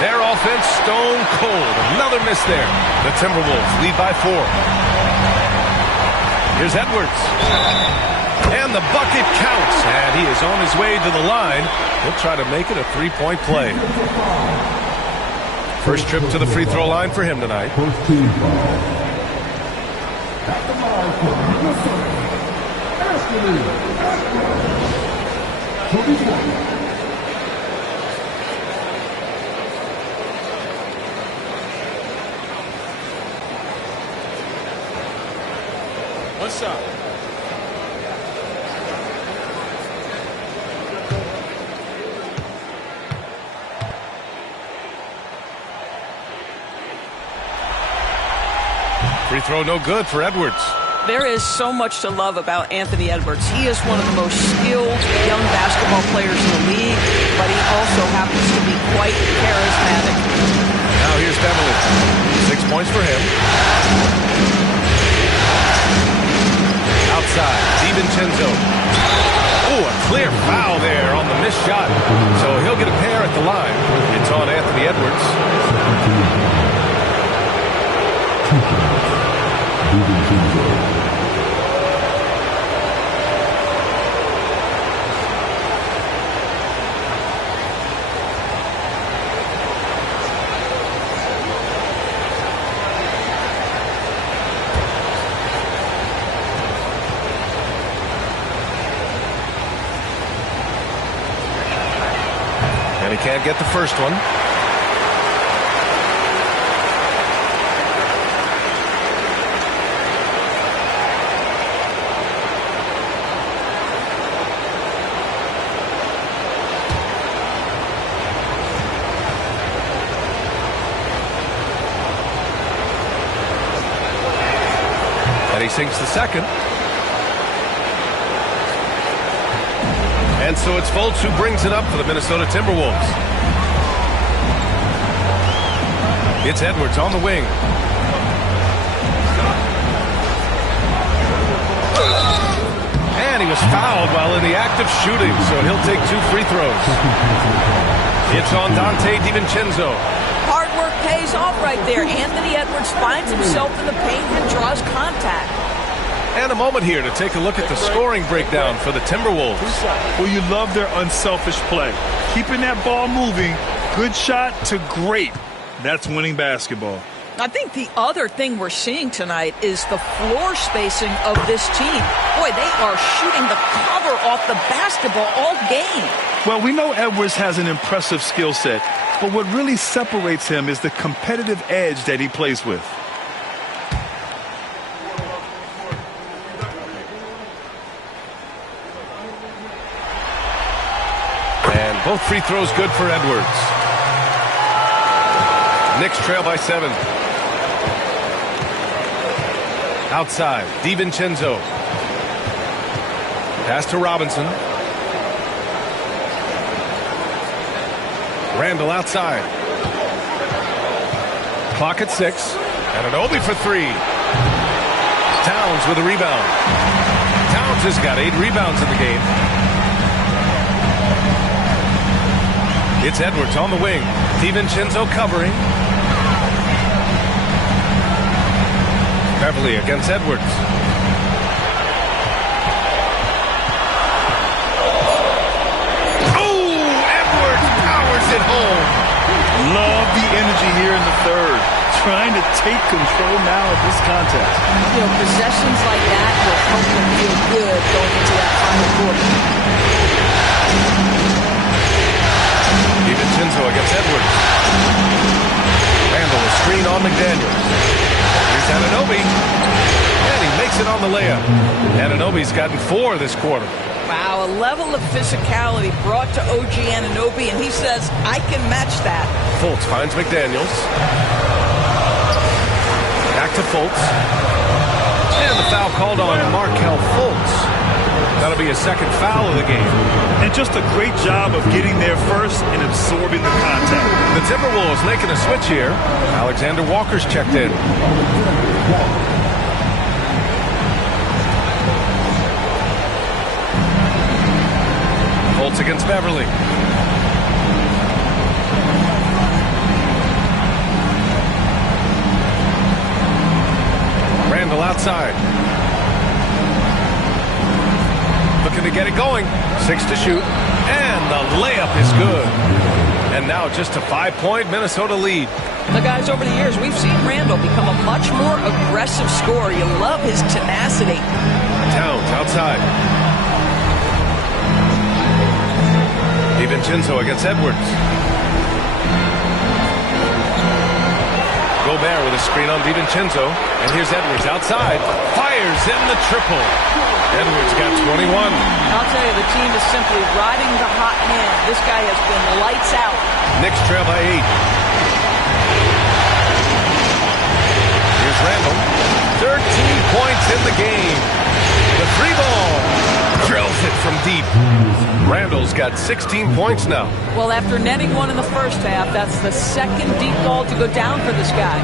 Their offense stone cold. Another miss there. The Timberwolves lead by 4. Here's Edwards. And the bucket counts. And he is on his way to the line. He'll try to make it a three-point play. First trip to the free throw line for him tonight. What's up? Free throw no good for Edwards. There is so much to love about Anthony Edwards. He is one of the most skilled young basketball players in the league, but he also happens to be quite charismatic. Now here's Beverly. 6 points for him. Outside, DiVincenzo. Oh, a clear foul there on the missed shot. So he'll get a pair at the line. It's on Anthony Edwards. And he can't get the first one. And he sinks the second. And so it's Fultz who brings it up for the Minnesota Timberwolves. It's Edwards on the wing. And he was fouled while in the act of shooting, so he'll take 2 free throws. It's on Dante DiVincenzo. Hard work pays off right there. Anthony Edwards finds himself in the paint and draws contact. And a moment here to take a look at the scoring breakdown for the Timberwolves. Well, you love their unselfish play. Keeping that ball moving, good shot to great. That's winning basketball. I think the other thing we're seeing tonight is the floor spacing of this team. Boy, they are shooting the cover off the basketball all game. Well, we know Edwards has an impressive skill set, but what really separates him is the competitive edge that he plays with. And both free throws good for Edwards. Knicks trail by 7. Outside, DiVincenzo. Pass to Robinson. Randall outside. Clock at 6. And an Obi for 3. Towns with a rebound. Towns has got 8 rebounds in the game. It's Edwards on the wing. DiVincenzo covering. Beverly against Edwards. Oh, Edwards powers it home. Love the energy here in the third. Trying to take control now of this contest. You know, possessions like that will help them feel good going into that final quarter. DiVincenzo against Edwards. Randall, a screen on McDaniels. Here's Anunoby. And he makes it on the layup. Anunoby's gotten 4 this quarter. Wow, a level of physicality brought to OG Anunoby, and he says, I can match that. Fultz finds McDaniels. Back to Fultz. And the foul called on Markelle Fultz. That'll be his second foul of the game. And just a great job of getting there first and absorbing the contact. The Timberwolves making a switch here. Alexander Walker's checked in. Fultz against Beverly. Randall outside. Looking to get it going. 6 to shoot. And the layup is good. And now just a 5-point Minnesota lead. The guys, over the years, we've seen Randall become a much more aggressive scorer. You love his tenacity. Towns outside. DiVincenzo against Edwards. Gobert with a screen on DiVincenzo. And here's Edwards outside. Fires in the triple. Edwards got 21. I'll tell you, the team is simply riding the hot hand. This guy has been lights out. Knicks trail by 8. Here's Randall. 13 points in the game. The 3-ball. Drills it from deep. Randall's got 16 points now. Well, after netting 1 in the first half, that's the second deep ball to go down for this guy.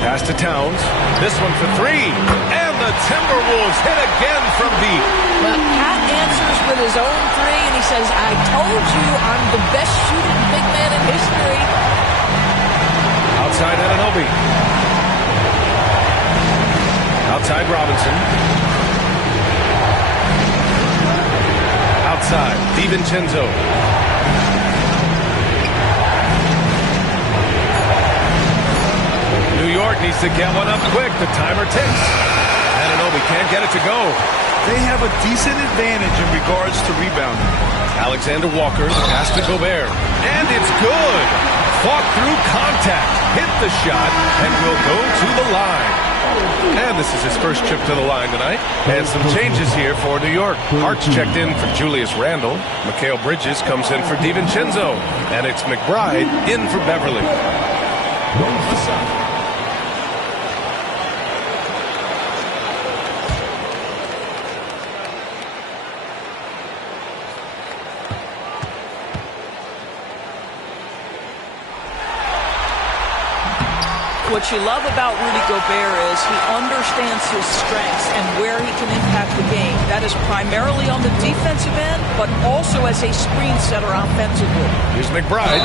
Pass to Towns. This one for 3. And the Timberwolves hit again from deep. Well, Pat answers with his own 3, and he says, I told you I'm the best shooting big man in history. Outside Anunoby. Outside Robinson. Outside DiVincenzo. New York needs to get one up quick. The timer ticks. Anunoby can't get it to go. They have a decent advantage in regards to rebounding. Alexander Walker, pass to Gobert. And it's good. Fought through contact. Hit the shot and will go to the line. And this is his first trip to the line tonight. And some changes here for New York. Hart's checked in for Julius Randle. Mikal Bridges comes in for DiVincenzo. And it's McBride in for Beverly. What you love about Rudy Gobert is he understands his strengths and where he can impact the game. That is primarily on the defensive end, but also as a screen setter offensively. Here's McBride.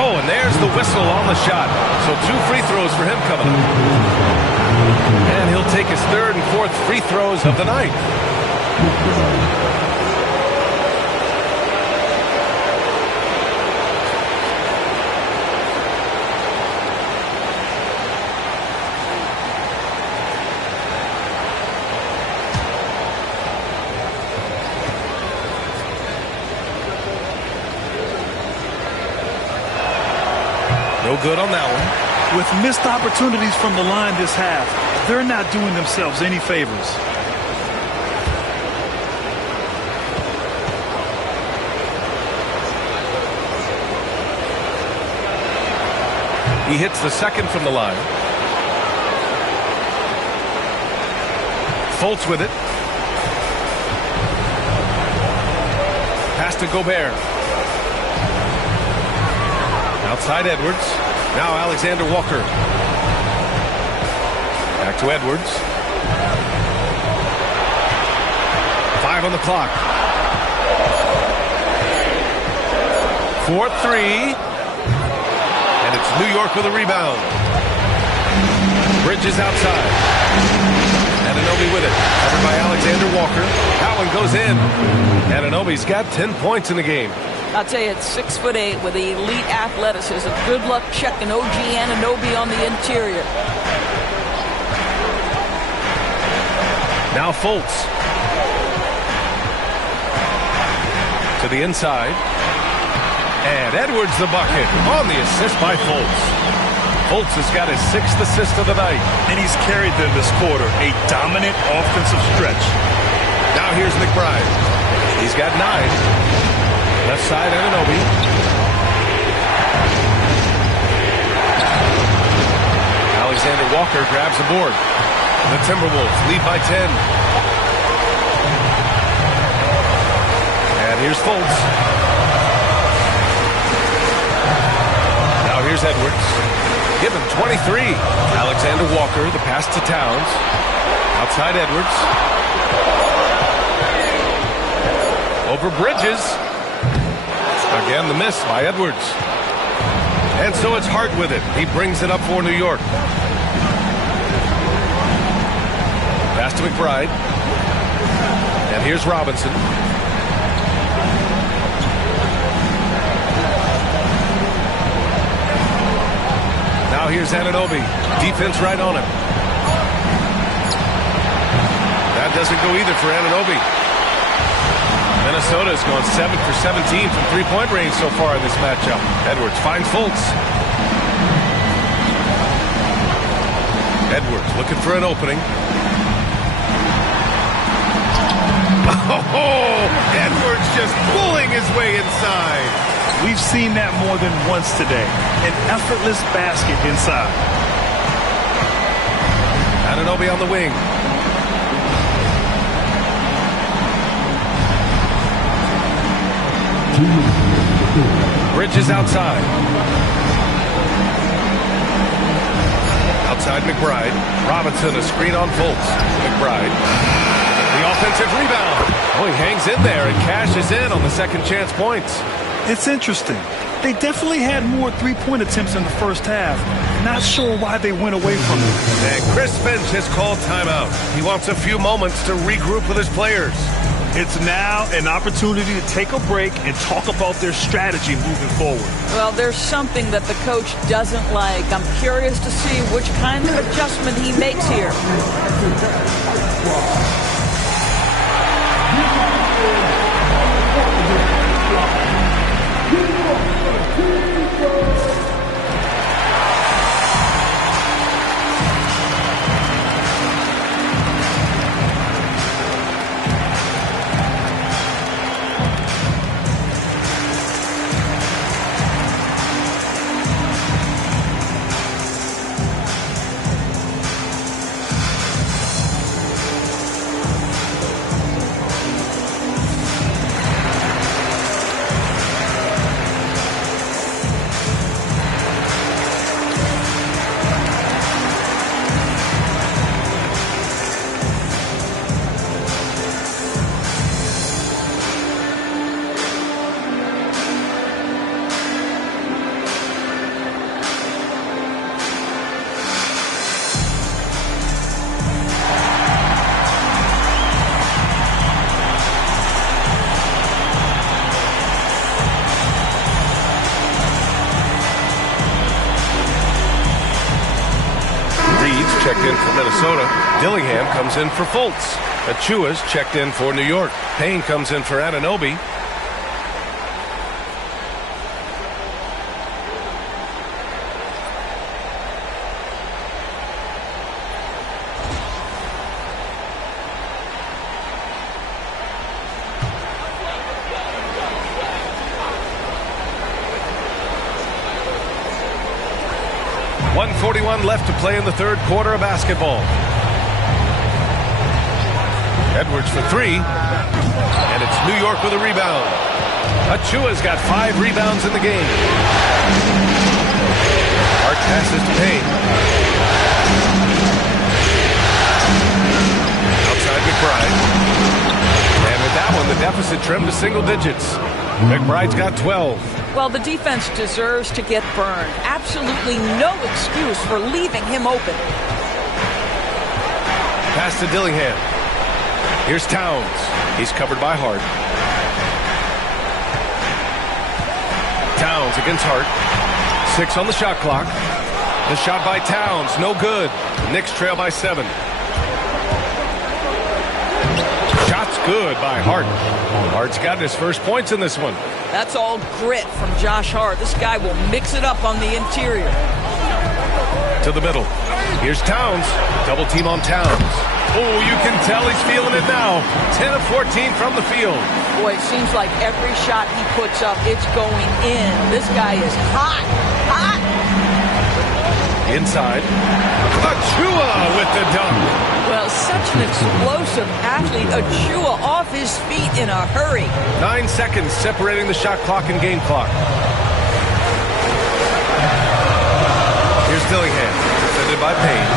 Oh, and there's the whistle on the shot. So 2 free throws for him coming up. And he'll take his 3rd and 4th free throws of the night. No good on that one. With missed opportunities from the line this half, they're not doing themselves any favors. He hits the 2nd from the line. Fultz with it. Pass to Gobert. Outside Edwards. Now Alexander Walker. Back to Edwards. 5 on the clock. 4-3. And it's New York with a rebound. Bridges outside. Anunoby with it. Covered by Alexander Walker. That one goes in. Anunoby's got 10 points in the game. I'll tell you, it's 6'8" with elite athleticism. Good luck checking OG Anunoby on the interior. Now Fultz. To the inside. And Edwards the bucket on the assist by Fultz. Fultz has got his 6th assist of the night. And he's carried them this quarter. A dominant offensive stretch. Now here's McBride. He's got 9. Left side, Anunoby. Alexander Walker grabs the board. The Timberwolves lead by 10. And here's Fultz. Now here's Edwards. Give him 23. Alexander Walker, the pass to Towns. Outside Edwards. Over Bridges. Again, the miss by Edwards. And so it's Hart with it. He brings it up for New York. Pass to McBride. And here's Robinson. Now here's Anunoby. Defense right on him. That doesn't go either for Anunoby. Minnesota has gone 7 for 17 from three-point range so far in this matchup. Edwards finds Fultz. Edwards looking for an opening. Oh, Edwards just pulling his way inside. We've seen that more than once today. An effortless basket inside. Anunoby on the wing. Bridges outside. Outside McBride. Robinson, a screen on Fultz. McBride. The offensive rebound. Oh, he hangs in there and cashes in on the second chance points. It's interesting. They definitely had more three-point attempts in the first half. Not sure why they went away from it. And Chris Finch has called timeout. He wants a few moments to regroup with his players. It's now an opportunity to take a break and talk about their strategy moving forward. Well, there's something that the coach doesn't like. I'm curious to see which kind of adjustment he makes here. Checked in for Minnesota. Dillingham comes in for Fultz. Achua's checked in for New York. Payne comes in for Anunoby. .41 left to play in the third quarter of basketball. Edwards for 3. And it's New York with a rebound. Achua's got 5 rebounds in the game. Hart passes to Payne. Outside McBride. And with that one, the deficit trimmed to single digits. McBride's got 12. Well, the defense deserves to get burned. Absolutely no excuse for leaving him open. Pass to Dillingham. Here's Towns. He's covered by Hart. Towns against Hart. 6 on the shot clock. The shot by Towns, no good. Knicks trail by 7. good by Hart. Hart's got his first points in this one. That's all grit from Josh Hart. This guy will mix it up on the interior. To the middle. Here's Towns. Double team on Towns. Oh, you can tell he's feeling it now. 10 of 14 from the field. Boy, it seems like every shot he puts up, it's going in. This guy is hot. Hot. Inside. Achua with the dunk. Well, such an explosive athlete. Achua off his feet in a hurry. 9 seconds separating the shot clock and game clock. Here's Dillingham, defended by Payne.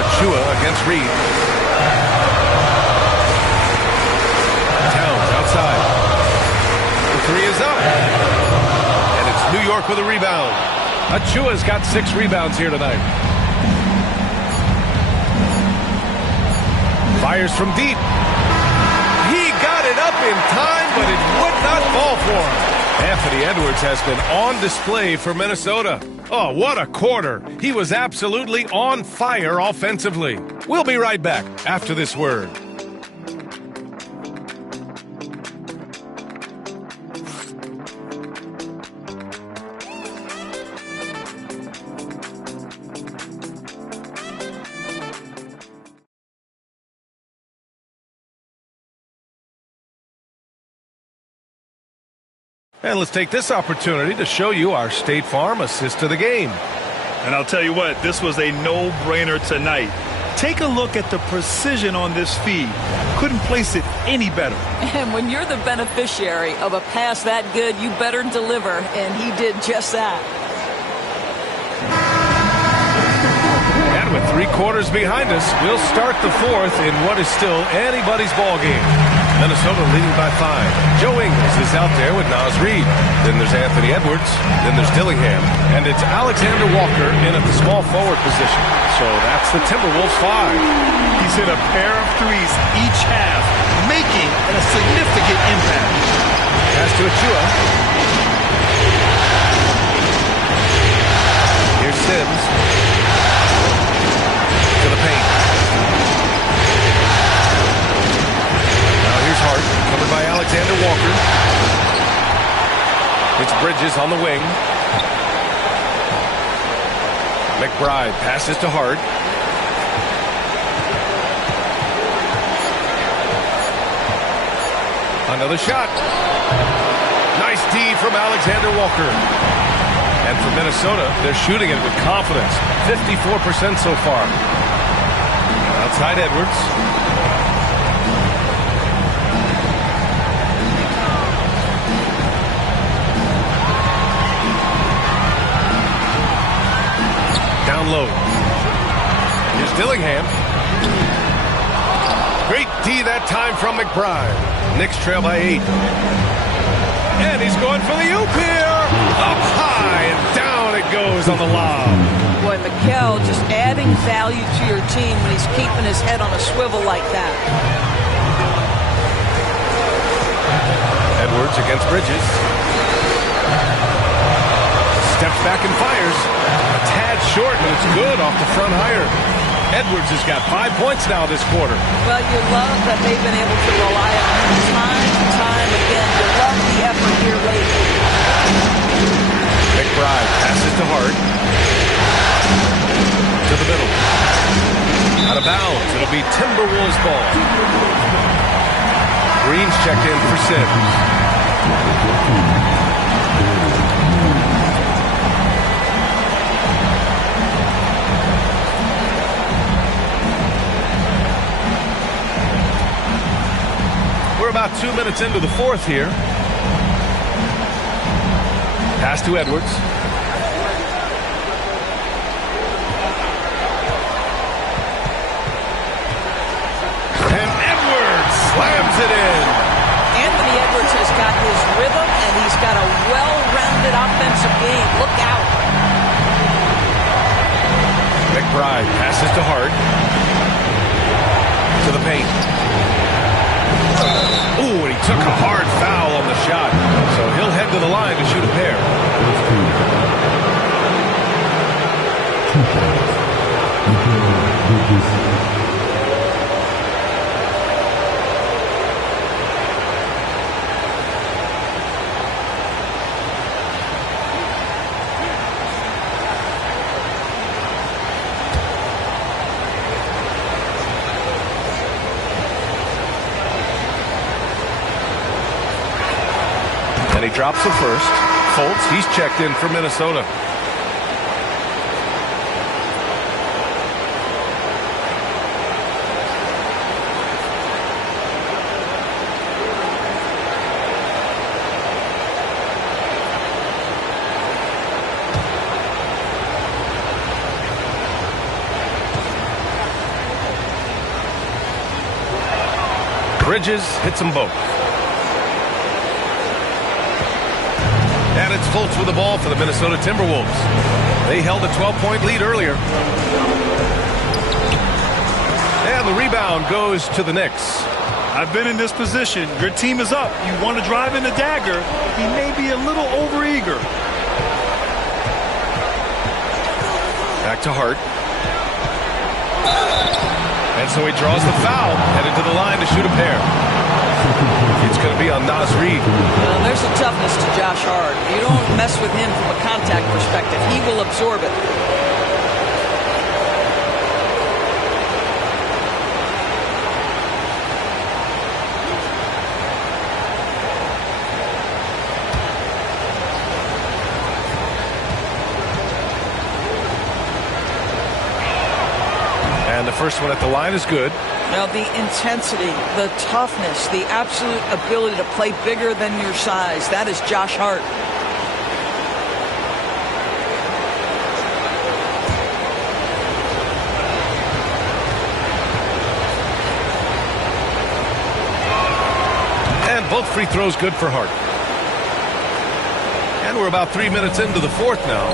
Achua against Reed. Towns outside. The three is up. And it's New York with a rebound. Achua's got 6 rebounds here tonight. Fires from deep. He got it up in time, but it would not fall for him. Anthony Edwards has been on display for Minnesota. Oh, what a quarter. He was absolutely on fire offensively. We'll be right back after this word. And let's take this opportunity to show you our State Farm assist to the game. And I'll tell you what, this was a no-brainer tonight. Take a look at the precision on this feed. Couldn't place it any better. And when you're the beneficiary of a pass that good, you better deliver. And he did just that. And with 3 quarters behind us, we'll start the 4th in what is still anybody's ball game. Minnesota leading by 5. Joe Ingles is out there with Naz Reid. Then there's Anthony Edwards. Then there's Dillingham. And it's Alexander Walker in at the small forward position. So that's the Timberwolves 5. He's hit a pair of threes each half, making a significant impact. Pass to Achua. Here's Sims. To the paint. Here's Hart, covered by Alexander Walker. It's Bridges on the wing. McBride passes to Hart. Another shot. Nice D from Alexander Walker. And for Minnesota, they're shooting it with confidence. 54% so far. Outside Edwards. Down low. Here's Dillingham. Great D that time from McBride. Knicks trail by 8. And he's going for the oop here. Up high and down it goes on the lob. Boy, Mikal just adding value to your team when he's keeping his head on a swivel like that. Edwards against Bridges. Steps back and fires. A tad short, but it's good off the front iron. Edwards has got 5 points now this quarter. Well, you love that they've been able to rely on him time and time again. You love the effort here late. McBride passes to Hart. To the middle. Out of bounds. It'll be Timberwolves ball. Green's checked in for Sims. We're about 2 minutes into the 4th here. Pass to Edwards. And Edwards slams it in. Anthony Edwards has got his rhythm, and he's got a well-rounded offensive game. Look out. McBride passes to Hart. To the paint. Ooh, and he took a hard foul on the shot. So he'll head to the line to shoot a pair. And he drops the first. Fultz, he's checked in for Minnesota. Bridges hits them both. And it's Fultz with the ball for the Minnesota Timberwolves. They held a 12-point lead earlier. And the rebound goes to the Knicks. I've been in this position. Your team is up. You want to drive in the dagger. He may be a little overeager. Back to Hart. And so he draws the foul, headed to the line to shoot a pair. It's going to be on Nas Reed. There's a toughness to Josh Hart. You don't mess with him from a contact perspective. He will absorb it. And the first one at the line is good. Now, the intensity, the toughness, the absolute ability to play bigger than your size, that is Josh Hart. And both free throws good for Hart. And we're about 3 minutes into the fourth now.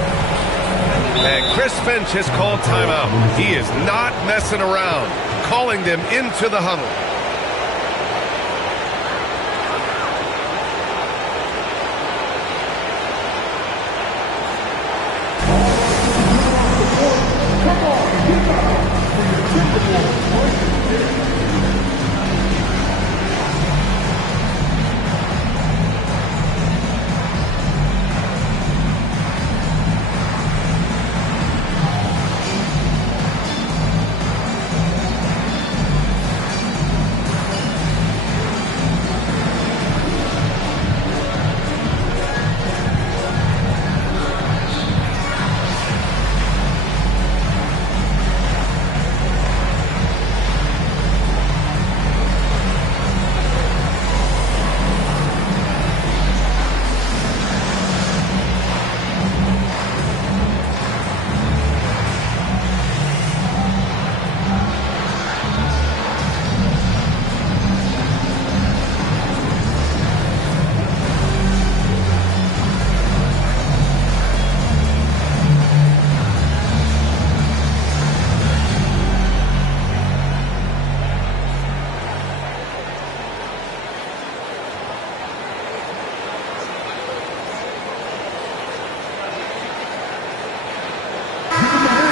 And Chris Finch has called timeout. He is not messing around, calling them into the huddle.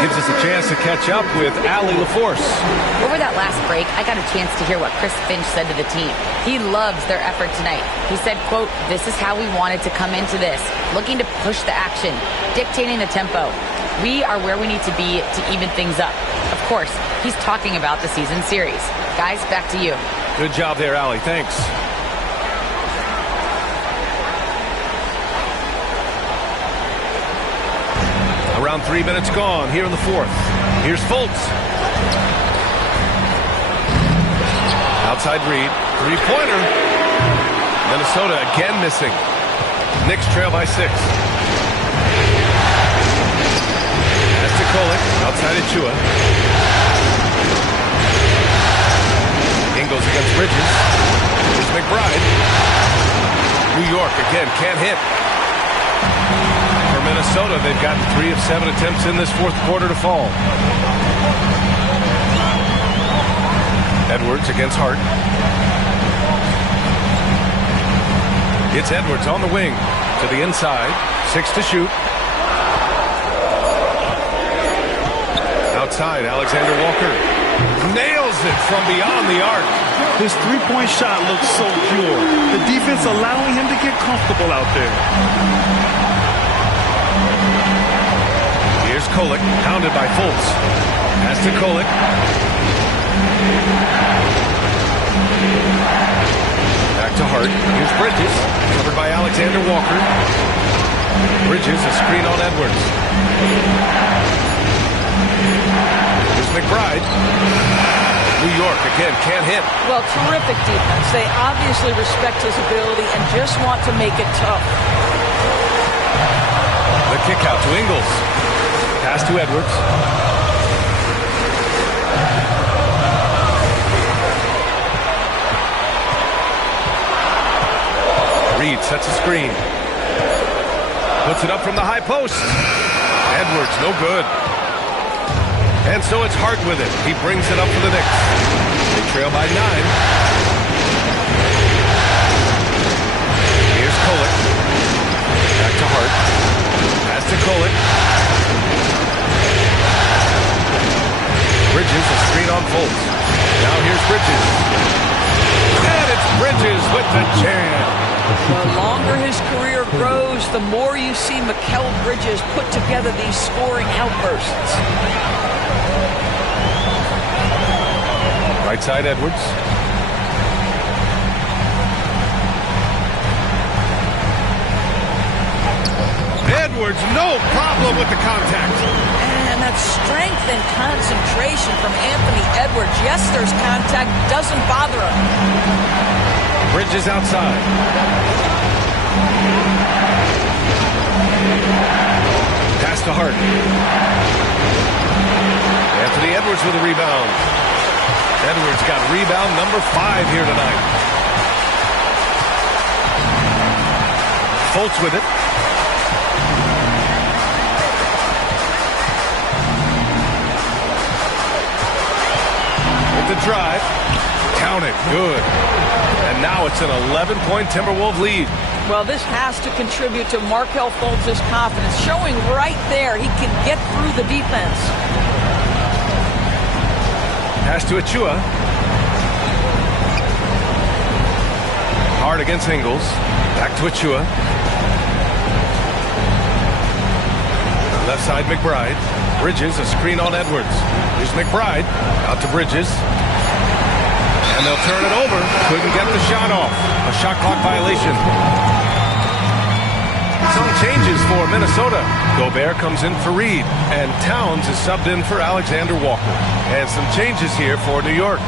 Gives us a chance to catch up with Allie LaForce. Over that last break, I got a chance to hear what Chris Finch said to the team. He loves their effort tonight. He said, quote, "This is how we wanted to come into this, looking to push the action, dictating the tempo. We are where we need to be to even things up." Of course, he's talking about the season series. Guys, back to you. Good job there, Allie. Thanks. Around 3 minutes gone here in the fourth. Here's Fultz. Outside Reed. Three-pointer. Minnesota again missing. Knicks trail by 6. That's to Kolek. Outside Achua. Ingles against Bridges. Here's McBride. New York again can't hit. For Minnesota, they've gotten 3 of 7 attempts in this fourth quarter to fall. Edwards against Hart. It's Edwards on the wing to the inside. 6 to shoot. Outside, Alexander Walker nails it from beyond the arc. His three-point shot looks so pure. The defense allowing him to get comfortable out there. Here's Kolek, pounded by Fultz. Pass to Kolek. Back to Hart. Here's Bridges, covered by Alexander Walker. Bridges, a screen on Edwards. Here's McBride. New York, again, can't hit. Well, terrific defense. They obviously respect his ability and just want to make it tough. The kick out to Ingles. Pass to Edwards. Reed sets a screen. Puts it up from the high post. Edwards, no good. And so it's Hart with it. He brings it up for the Knicks. They trail by 9. Here's Kolek. Back to Hart. Pass to Kolek. Bridges, a screen on Fultz. Now here's Bridges. And it's Bridges with the jam. The longer his career grows, the more you see Mikal Bridges put together these scoring outbursts. Right side, Edwards. Edwards, no problem with the contact. And that strength and concentration from Anthony Edwards. Yes, there's contact, doesn't bother him. Bridges outside. Pass to Hart. Anthony Edwards with a rebound. Edwards got rebound number 5 here tonight. Fultz with it. With the drive. Count it. Good. And now it's an 11-point Timberwolves lead. Well, this has to contribute to Markelle Fultz's confidence, showing right there he can get through the defense. Pass to Achua. Hard against Ingles. Back to Achua. Left side, McBride. Bridges, a screen on Edwards. Here's McBride. Out to Bridges. And they'll turn it over. Couldn't get the shot off. A shot clock violation. Some changes for Minnesota. Gobert comes in for Reed. And Towns is subbed in for Alexander Walker. And some changes here for New York.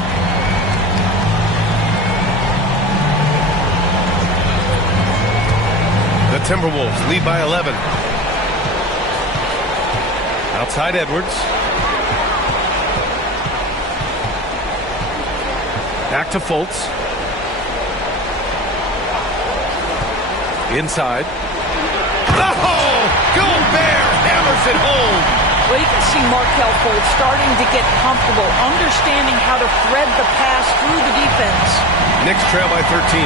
The Timberwolves lead by 11. Outside Edwards. Back to Fultz. Inside. Oh! Gobert hammers it home! Well, you can see Markelle Fultz starting to get comfortable, understanding how to thread the pass through the defense. Knicks trail by 13.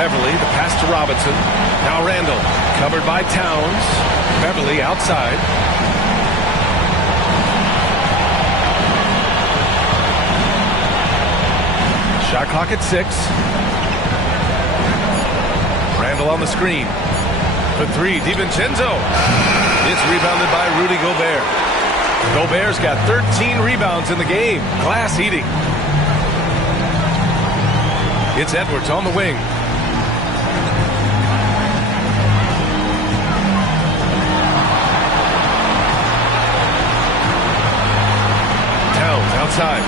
Beverly, the pass to Robinson. Now Randall, covered by Towns. Beverly outside. Shot clock at 6. Randall on the screen. For 3, DiVincenzo. It's rebounded by Rudy Gobert. Gobert's got 13 rebounds in the game. Glass eating. It's Edwards on the wing. Towns outside.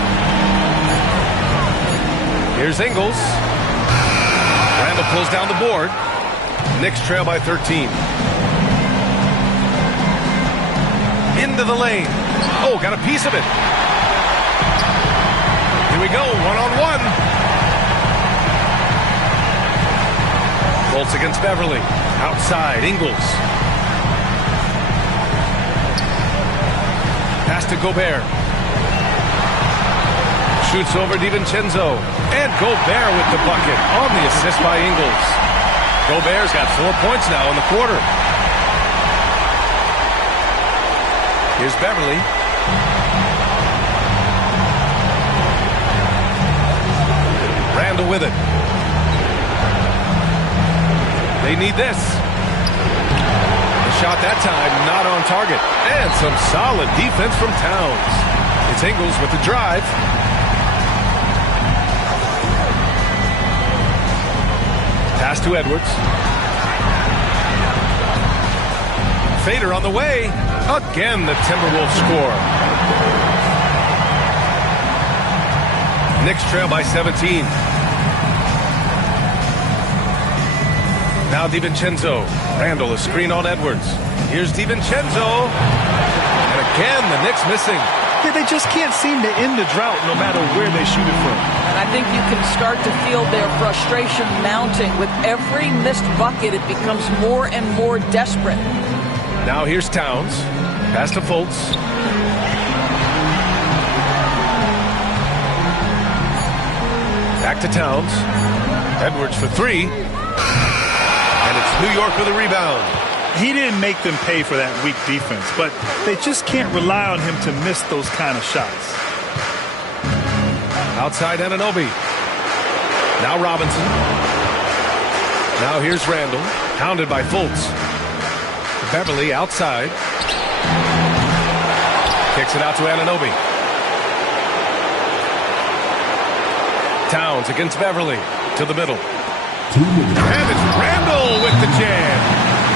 Here's Ingles. Randall pulls down the board. Knicks trail by 13. Into the lane. Oh, got a piece of it. Here we go, one-on-one. Fultz against Beverly. Outside, Ingles. Pass to Gobert. Shoots over DiVincenzo. And Gobert with the bucket on the assist by Ingles. Gobert's got 4 points now in the quarter. Here's Beverly. Randall with it. They need this. The shot that time not on target. And some solid defense from Towns. It's Ingles with the drive. Pass to Edwards. Fader on the way. Again, the Timberwolves score. Knicks trail by 17. Now DiVincenzo. Randall, a screen on Edwards. Here's DiVincenzo. And again, the Knicks missing. Yeah, they just can't seem to end the drought no matter where they shoot it from. And I think you can start to feel their frustration mounting. With every missed bucket, it becomes more and more desperate. Now here's Towns. Pass to Fultz. Back to Towns. Edwards for three. And it's New York with a rebound. He didn't make them pay for that weak defense, but they just can't rely on him to miss those kind of shots. Outside Anunoby. Now Robinson. Now here's Randall. Hounded by Fultz. Beverly outside. Kicks it out to Anunoby. Towns against Beverly. To the middle. And it's Randall with the jam.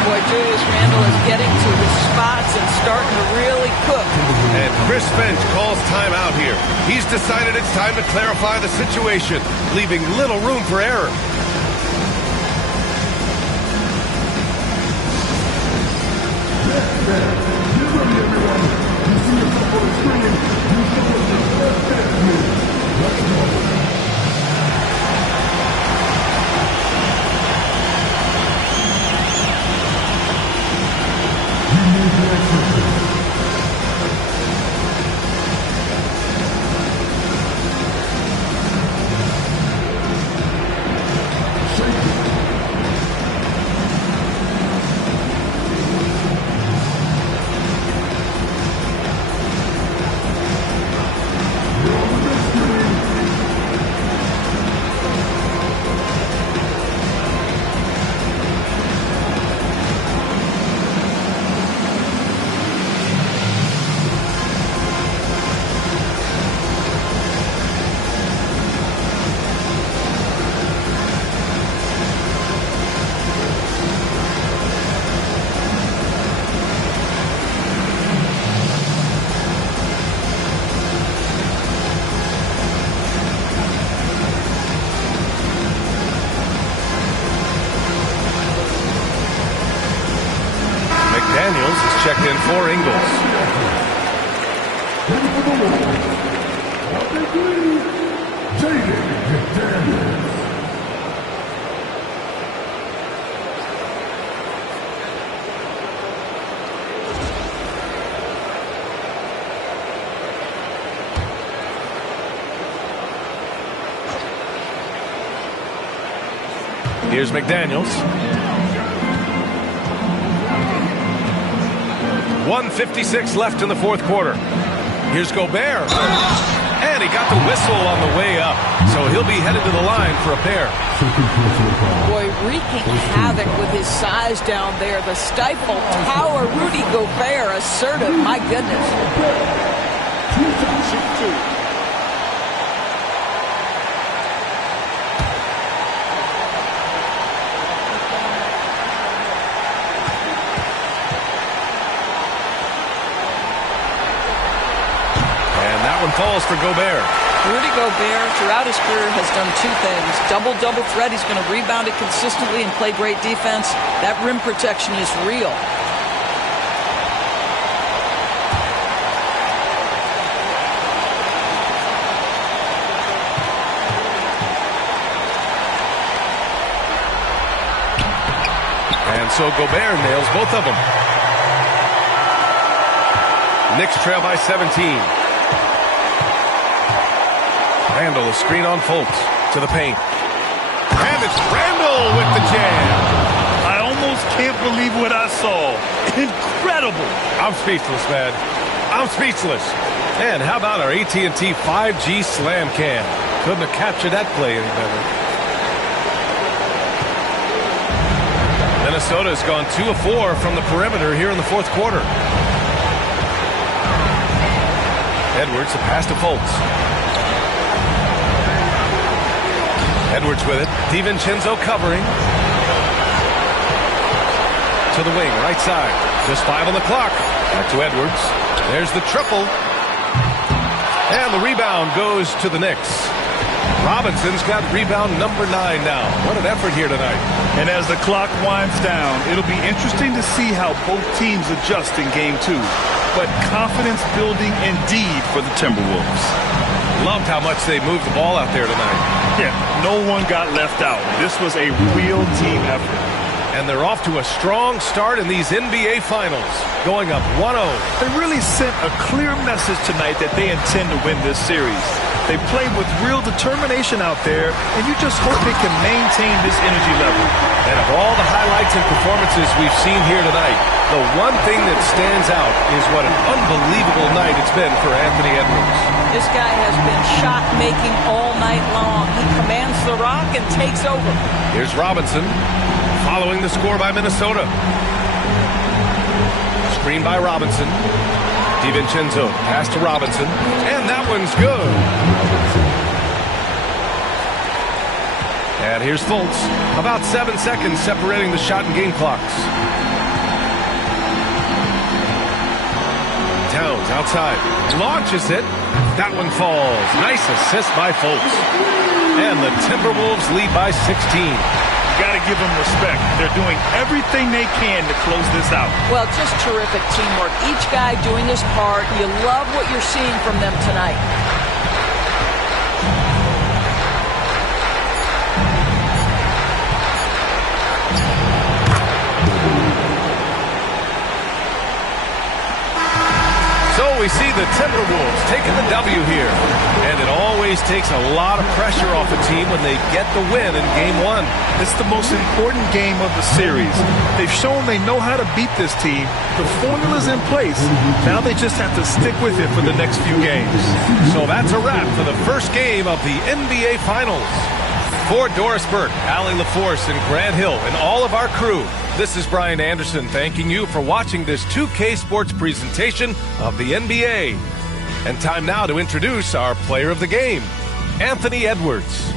Boy, Julius Randall is getting to his spots and starting to really cook. And Chris Finch calls timeout here. He's decided it's time to clarify the situation, leaving little room for error. Checked in for Ingles. Here's McDaniels. 1:56 left in the fourth quarter. Here's Gobert. And he got the whistle on the way up. So he'll be headed to the line for a pair. Boy, wreaking havoc with his size down there. The stifle tower. Rudy Gobert, assertive. My goodness. Calls for Gobert. Rudy Gobert, throughout his career, has done two things. Double threat. He's going to rebound it consistently and play great defense. That rim protection is real. And so Gobert nails both of them. Knicks trail by 17. Randall, a screen on Fultz to the paint. And it's Randall with the jam. I almost can't believe what I saw. Incredible. I'm speechless, man. I'm speechless. And how about our AT&T 5G Slam Cam? Couldn't have captured that play any better. Minnesota has gone 2 of 4 from the perimeter here in the fourth quarter. Edwards, a pass to Fultz. Edwards with it. DiVincenzo covering. To the wing, right side. Just 5 on the clock. Back to Edwards. There's the triple. And the rebound goes to the Knicks. Robinson's got rebound number 9 now. What an effort here tonight. And as the clock winds down, it'll be interesting to see how both teams adjust in Game 2. But confidence building indeed for the Timberwolves. Loved how much they moved the ball out there tonight. Yeah, no one got left out. This was a real team effort. And they're off to a strong start in these NBA Finals, going up 1-0. They really sent a clear message tonight that they intend to win this series. They played with real determination out there, and you just hope they can maintain this energy level. And of all the highlights and performances we've seen here tonight, the one thing that stands out is what an unbelievable night it's been for Anthony Edwards. This guy has been shot-making all night long. He commands the rock and takes over. Here's Robinson. Following the score by Minnesota. Screen by Robinson. DiVincenzo pass to Robinson. And that one's good. And here's Fultz. About 7 seconds separating the shot and game clocks. Towns outside. Launches it. That one falls. Nice assist by Fultz. And the Timberwolves lead by 16. Got to give them respect. They're doing everything they can to close this out. Well, just terrific teamwork. Each guy doing his part. You love what you're seeing from them tonight. So we see the Timberwolves taking the W here. And it always takes a lot of pressure off a team when they get the win in Game 1. It's the most important game of the series. They've shown they know how to beat this team. The formula's in place. Now they just have to stick with it for the next few games. So that's a wrap for the first game of the NBA Finals. For Doris Burke, Allie LaForce, and Grant Hill, and all of our crew, this is Brian Anderson thanking you for watching this 2K Sports presentation of the NBA. And time now to introduce our player of the game, Anthony Edwards.